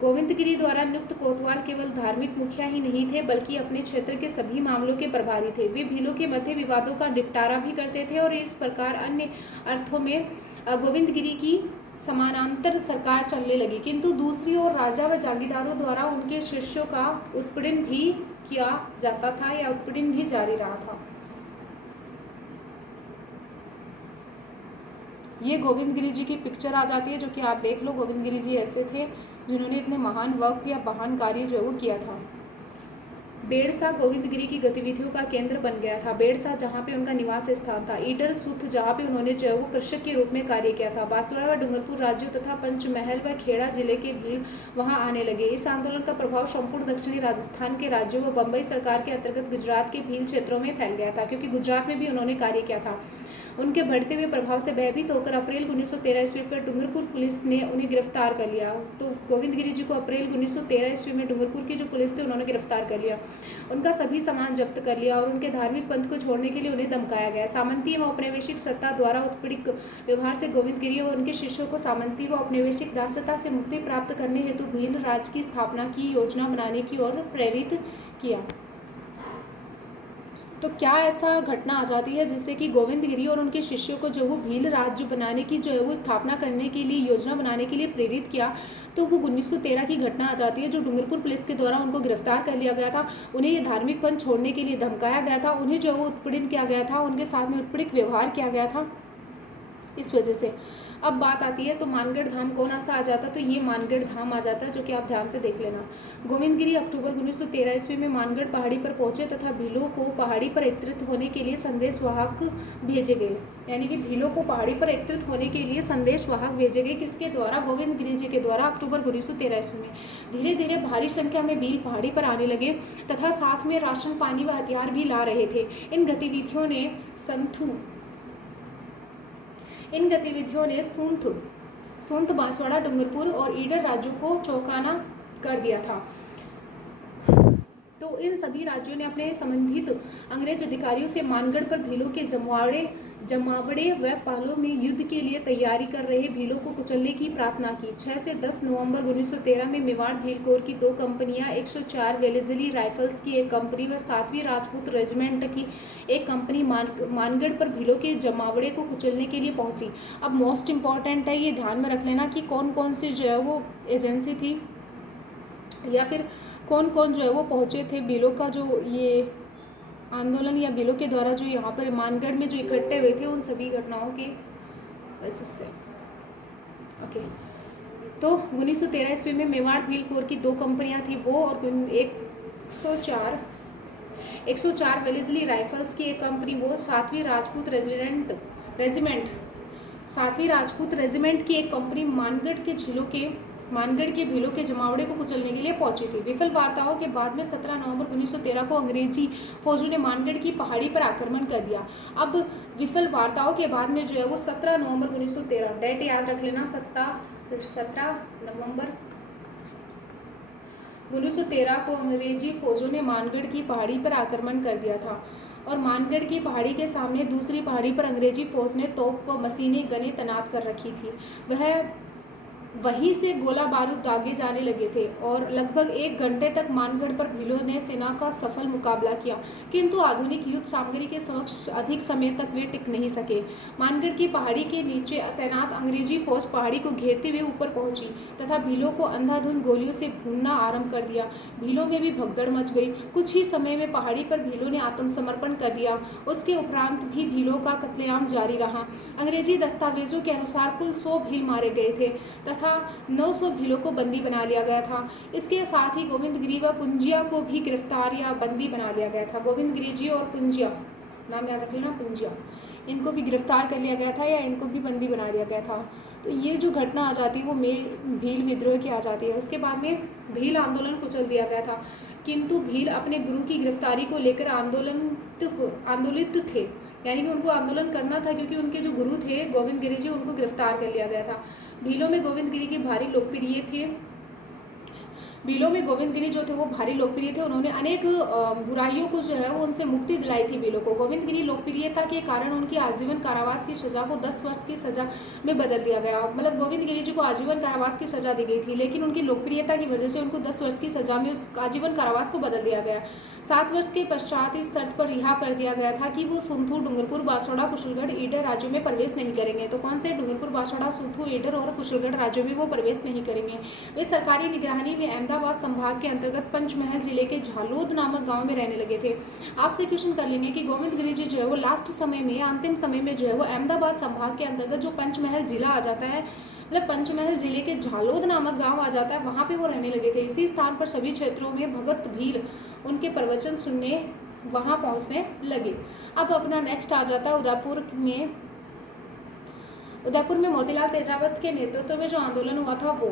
गोविंद गिरी द्वारा नियुक्त कोतवाल केवल धार्मिक मुखिया ही नहीं थे बल्कि अपने क्षेत्र के सभी मामलों के प्रभारी थे। वे भीलों के मध्य विवादों का निपटारा भी करते थे और इस प्रकार अन्य अर्थों में गोविंद गिरी की समानांतर सरकार चलने लगी, किंतु दूसरी ओर राजा व जागीरदारों द्वारा उनके शिष्यों का उत्पीड़न भी किया जाता था या उत्पीड़न भी जारी रहा था। ये गोविंद गिरी जी की पिक्चर आ जाती है जो कि आप देख लो। गोविंद गिरी जी ऐसे थे जिन्होंने इतने महान वर्क या महान कार्य जो है वो किया था। बेड़सा गोविंद गिरी की गतिविधियों का केंद्र बन गया था। बेड़सा जहाँ पे उनका निवास स्थान था। ईडर सूथ जहाँ पे उन्होंने जो है वो कृषक के रूप में कार्य किया था। बांसवाड़ा व डूंगरपुर राज्यों तथा पंचमहल व खेड़ा जिले के भील वहाँ आने लगे। इस आंदोलन का प्रभाव संपूर्ण दक्षिणी राजस्थान के राज्यों व बम्बई सरकार के अंतर्गत गुजरात के भील क्षेत्रों में फैल गया था, क्योंकि गुजरात में भी उन्होंने कार्य किया था। उनके बढ़ते हुए प्रभाव से भयभीत होकर अप्रैल 1913 ईस्वी पर डूंगरपुर पुलिस ने उन्हें गिरफ्तार कर लिया। तो गोविंद गिरी जी को अप्रैल 1913 ईस्वी में डूंगरपुर की जो पुलिस थी उन्होंने गिरफ्तार कर लिया, उनका सभी सामान जब्त कर लिया और उनके धार्मिक पंथ को छोड़ने के लिए उन्हें धमकाया गया। सामंती व औपनिवेशिक सत्ता द्वारा उत्पीड़ित व्यवहार से गोविंद गिरी और उनके शिष्यों को सामंती व औपनिवेशिक दासता से मुक्ति प्राप्त करने हेतु भील राज की स्थापना की योजना बनाने की ओर प्रेरित किया। तो क्या ऐसा घटना आ जाती है जिससे कि गोविंद गिरी और उनके शिष्यों को जो वो भील राज्य बनाने की जो है वो स्थापना करने के लिए योजना बनाने के लिए प्रेरित किया? तो वो 1913 की घटना आ जाती है जो डूंगरपुर पुलिस के द्वारा उनको गिरफ्तार कर लिया गया था। उन्हें ये धार्मिक पंथ छोड़ने के लिए धमकाया गया था, उन्हें जो वो उत्पीड़न किया गया था, उनके साथ में उत्पीड़ित व्यवहार किया गया था। इस वजह से अब बात आती है तो मानगढ़ धाम कौन सा आ जाता है? तो ये मानगढ़ धाम आ जाता है, जो कि आप ध्यान से देख लेना। गोविंद गिरी अक्टूबर 1913 ईस्वी में मानगढ़ पहाड़ी पर पहुंचे तथा भीलों को पहाड़ी पर एकत्रित होने के लिए संदेशवाहक भेजे गए। यानी कि भीलों को पहाड़ी पर एकत्रित होने के लिए संदेशवाहक भेजे गए। किसके द्वारा? गोविंद गिरी जी के द्वारा अक्टूबर 1913 ईस्वी में। धीरे धीरे भारी संख्या में भील पहाड़ी पर आने लगे तथा साथ में राशन, पानी व हथियार भी ला रहे थे। इन गतिविधियों ने सूंथ, बांसवाड़ा, डूंगरपुर और ईडर राज्यों को चौंकाना कर दिया था। तो इन सभी राज्यों ने अपने संबंधित अंग्रेज अधिकारियों से मानगढ़ पर भीलों के जमावड़े व पालों में युद्ध के लिए तैयारी कर रहे भीलों को कुचलने की प्रार्थना की। 6 से 10 नवंबर 1913 में मेवाड़ भील कोर की 2 कंपनियां, 104 वेलेजली राइफल्स की 1 कंपनी व 7वीं राजपूत रेजिमेंट की 1 कंपनी मानगढ़ पर भीलों के जमावड़े को कुचलने के लिए पहुंची। अब मोस्ट इम्पॉर्टेंट है, ये ध्यान में रख लेना कि कौन कौन सी जो है वो एजेंसी थी या फिर कौन कौन जो है वो पहुँचे थे भीलों का जो ये आंदोलन या भीलों के द्वारा जो यहाँ पर मानगढ़ में जो इकट्ठे हुए थे उन सभी घटनाओं की वजह से। ओके, तो 1913 ईस्वी में मेवाड़ भील कोर की 2 कंपनियां थी वो, और 104 वेलेस्ली राइफल्स की एक कंपनी वो, 7वीं राजपूत रेजिमेंट की एक कंपनी मानगढ़ के भीलों के जमावड़े को कुचलने के लिए पहुंची थी। विफल वार्ताओं के बाद में 17 नवंबर 1913 को अंग्रेजी फौजों ने मानगढ़ की पहाड़ी पर आक्रमण कर दिया। अब विफल वार्ताओं के बाद में जो है वो 17 नवंबर 1913, डेट याद रख लेना, 17 नवंबर 1913 को अंग्रेजी फौजों ने मानगढ़ की पहाड़ी पर आक्रमण कर दिया था, और मानगढ़ की पहाड़ी के सामने दूसरी पहाड़ी पर अंग्रेजी फौज ने तोप व मशीनें गनें तैनात कर रखी थी। वहीं से गोला बारूद दागे जाने लगे थे, और लगभग 1 घंटे तक मानगढ़ पर भीलों ने सेना का सफल मुकाबला किया, किंतु आधुनिक युद्ध सामग्री के समक्ष अधिक समय तक वे टिक नहीं सके। मानगढ़ की पहाड़ी के नीचे तैनात अंग्रेजी फौज पहाड़ी को घेरते हुए ऊपर पहुंची तथा भीलों को अंधाधुंध गोलियों से भूनना आरंभ कर दिया। भीलों में भी भगदड़ मच गई। कुछ ही समय में पहाड़ी पर भीलों ने आत्मसमर्पण कर दिया। उसके उपरांत भी भीलों का कत्लेआम जारी रहा। अंग्रेजी दस्तावेजों के अनुसार कुल 100 भील मारे गए थे तथा 900 भीलों को बंदी बना लिया गया था। इसके साथ ही गोविंदगिरी व पुंजिया को भी गिरफ्तार या बंदी बना लिया गया था। गोविंदगिरी जी और पुंजिया, नाम याद रख लेना, पुंजिया, इनको भी गिरफ्तार कर लिया गया था या इनको भी बंदी बना लिया गया था। तो ये जो घटना आ जाती है वो भील विद्रोह की आ जाती है। उसके बाद में भील आंदोलन कुचल दिया गया था, किंतु भील अपने गुरु की गिरफ्तारी को लेकर आंदोलित थे, यानी कि उनको आंदोलन करना था, क्योंकि उनके जो गुरु थे गोविंदगिरी जी, उनको गिरफ्तार कर लिया गया था। भीलों में गोविंदगिरी के भारी लोकप्रिय थे। भीलों में गोविंदगिरी जो थे वो भारी लोकप्रिय थे। उन्होंने अनेक बुराइयों को जो है वो उनसे मुक्ति दिलाई थी भीलों को। गोविंदगिरी लोकप्रियता के कारण उनकी आजीवन कारावास की सजा को 10 वर्ष की सजा में बदल दिया गया। मतलब गोविंदगिरी जी को आजीवन कारावास की सजा दी गई थी, लेकिन उनकी लोकप्रियता की वजह से उनको 10 वर्ष की सजा में उस आजीवन कारावास को बदल दिया गया। 7 वर्ष के पश्चात इस शर्त पर रिहा कर दिया गया था कि वो सुंथू, डूंगरपुर, बांसवाड़ा, कुशलगढ़, ईडर राज्यों में प्रवेश नहीं करेंगे। तो कौन से? डूंगरपुर, बांसवाड़ा, सुंथू, ईडर और कुशलगढ़ राज्यों में वो प्रवेश नहीं करेंगे। वे सरकारी निगरानी में अहमदाबाद संभाग के अंतर्गत पंचमहल जिले के झालोद नामक गांव में रहने लगे थे। आपसे क्वेश्चन कर लेंगे कि गोविंदगिरी जी जो है वो लास्ट समय में, अंतिम समय में जो है वो अहमदाबाद संभाग के अंतर्गत जो पंचमहल जिला आ जाता है, मतलब पंचमहल जिले के झालोद नामक गांव आ जाता है, वहाँ पे वो रहने लगे थे। इसी स्थान पर सभी क्षेत्रों में भगत भील उनके प्रवचन सुनने वहाँ पहुँचने लगे। अब अपना नेक्स्ट आ जाता है उदयपुर में मोतीलाल तेजावत के नेतृत्व में जो आंदोलन हुआ था वो,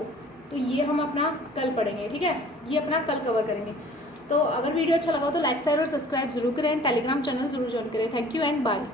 तो ये हम अपना कल पढ़ेंगे, ठीक है, ये अपना कल कवर करेंगे। तो अगर वीडियो अच्छा लगा तो लाइक, शेयर और सब्सक्राइब जरूर करें, टेलीग्राम चैनल जरूर ज्वाइन करें। Thank you and bye.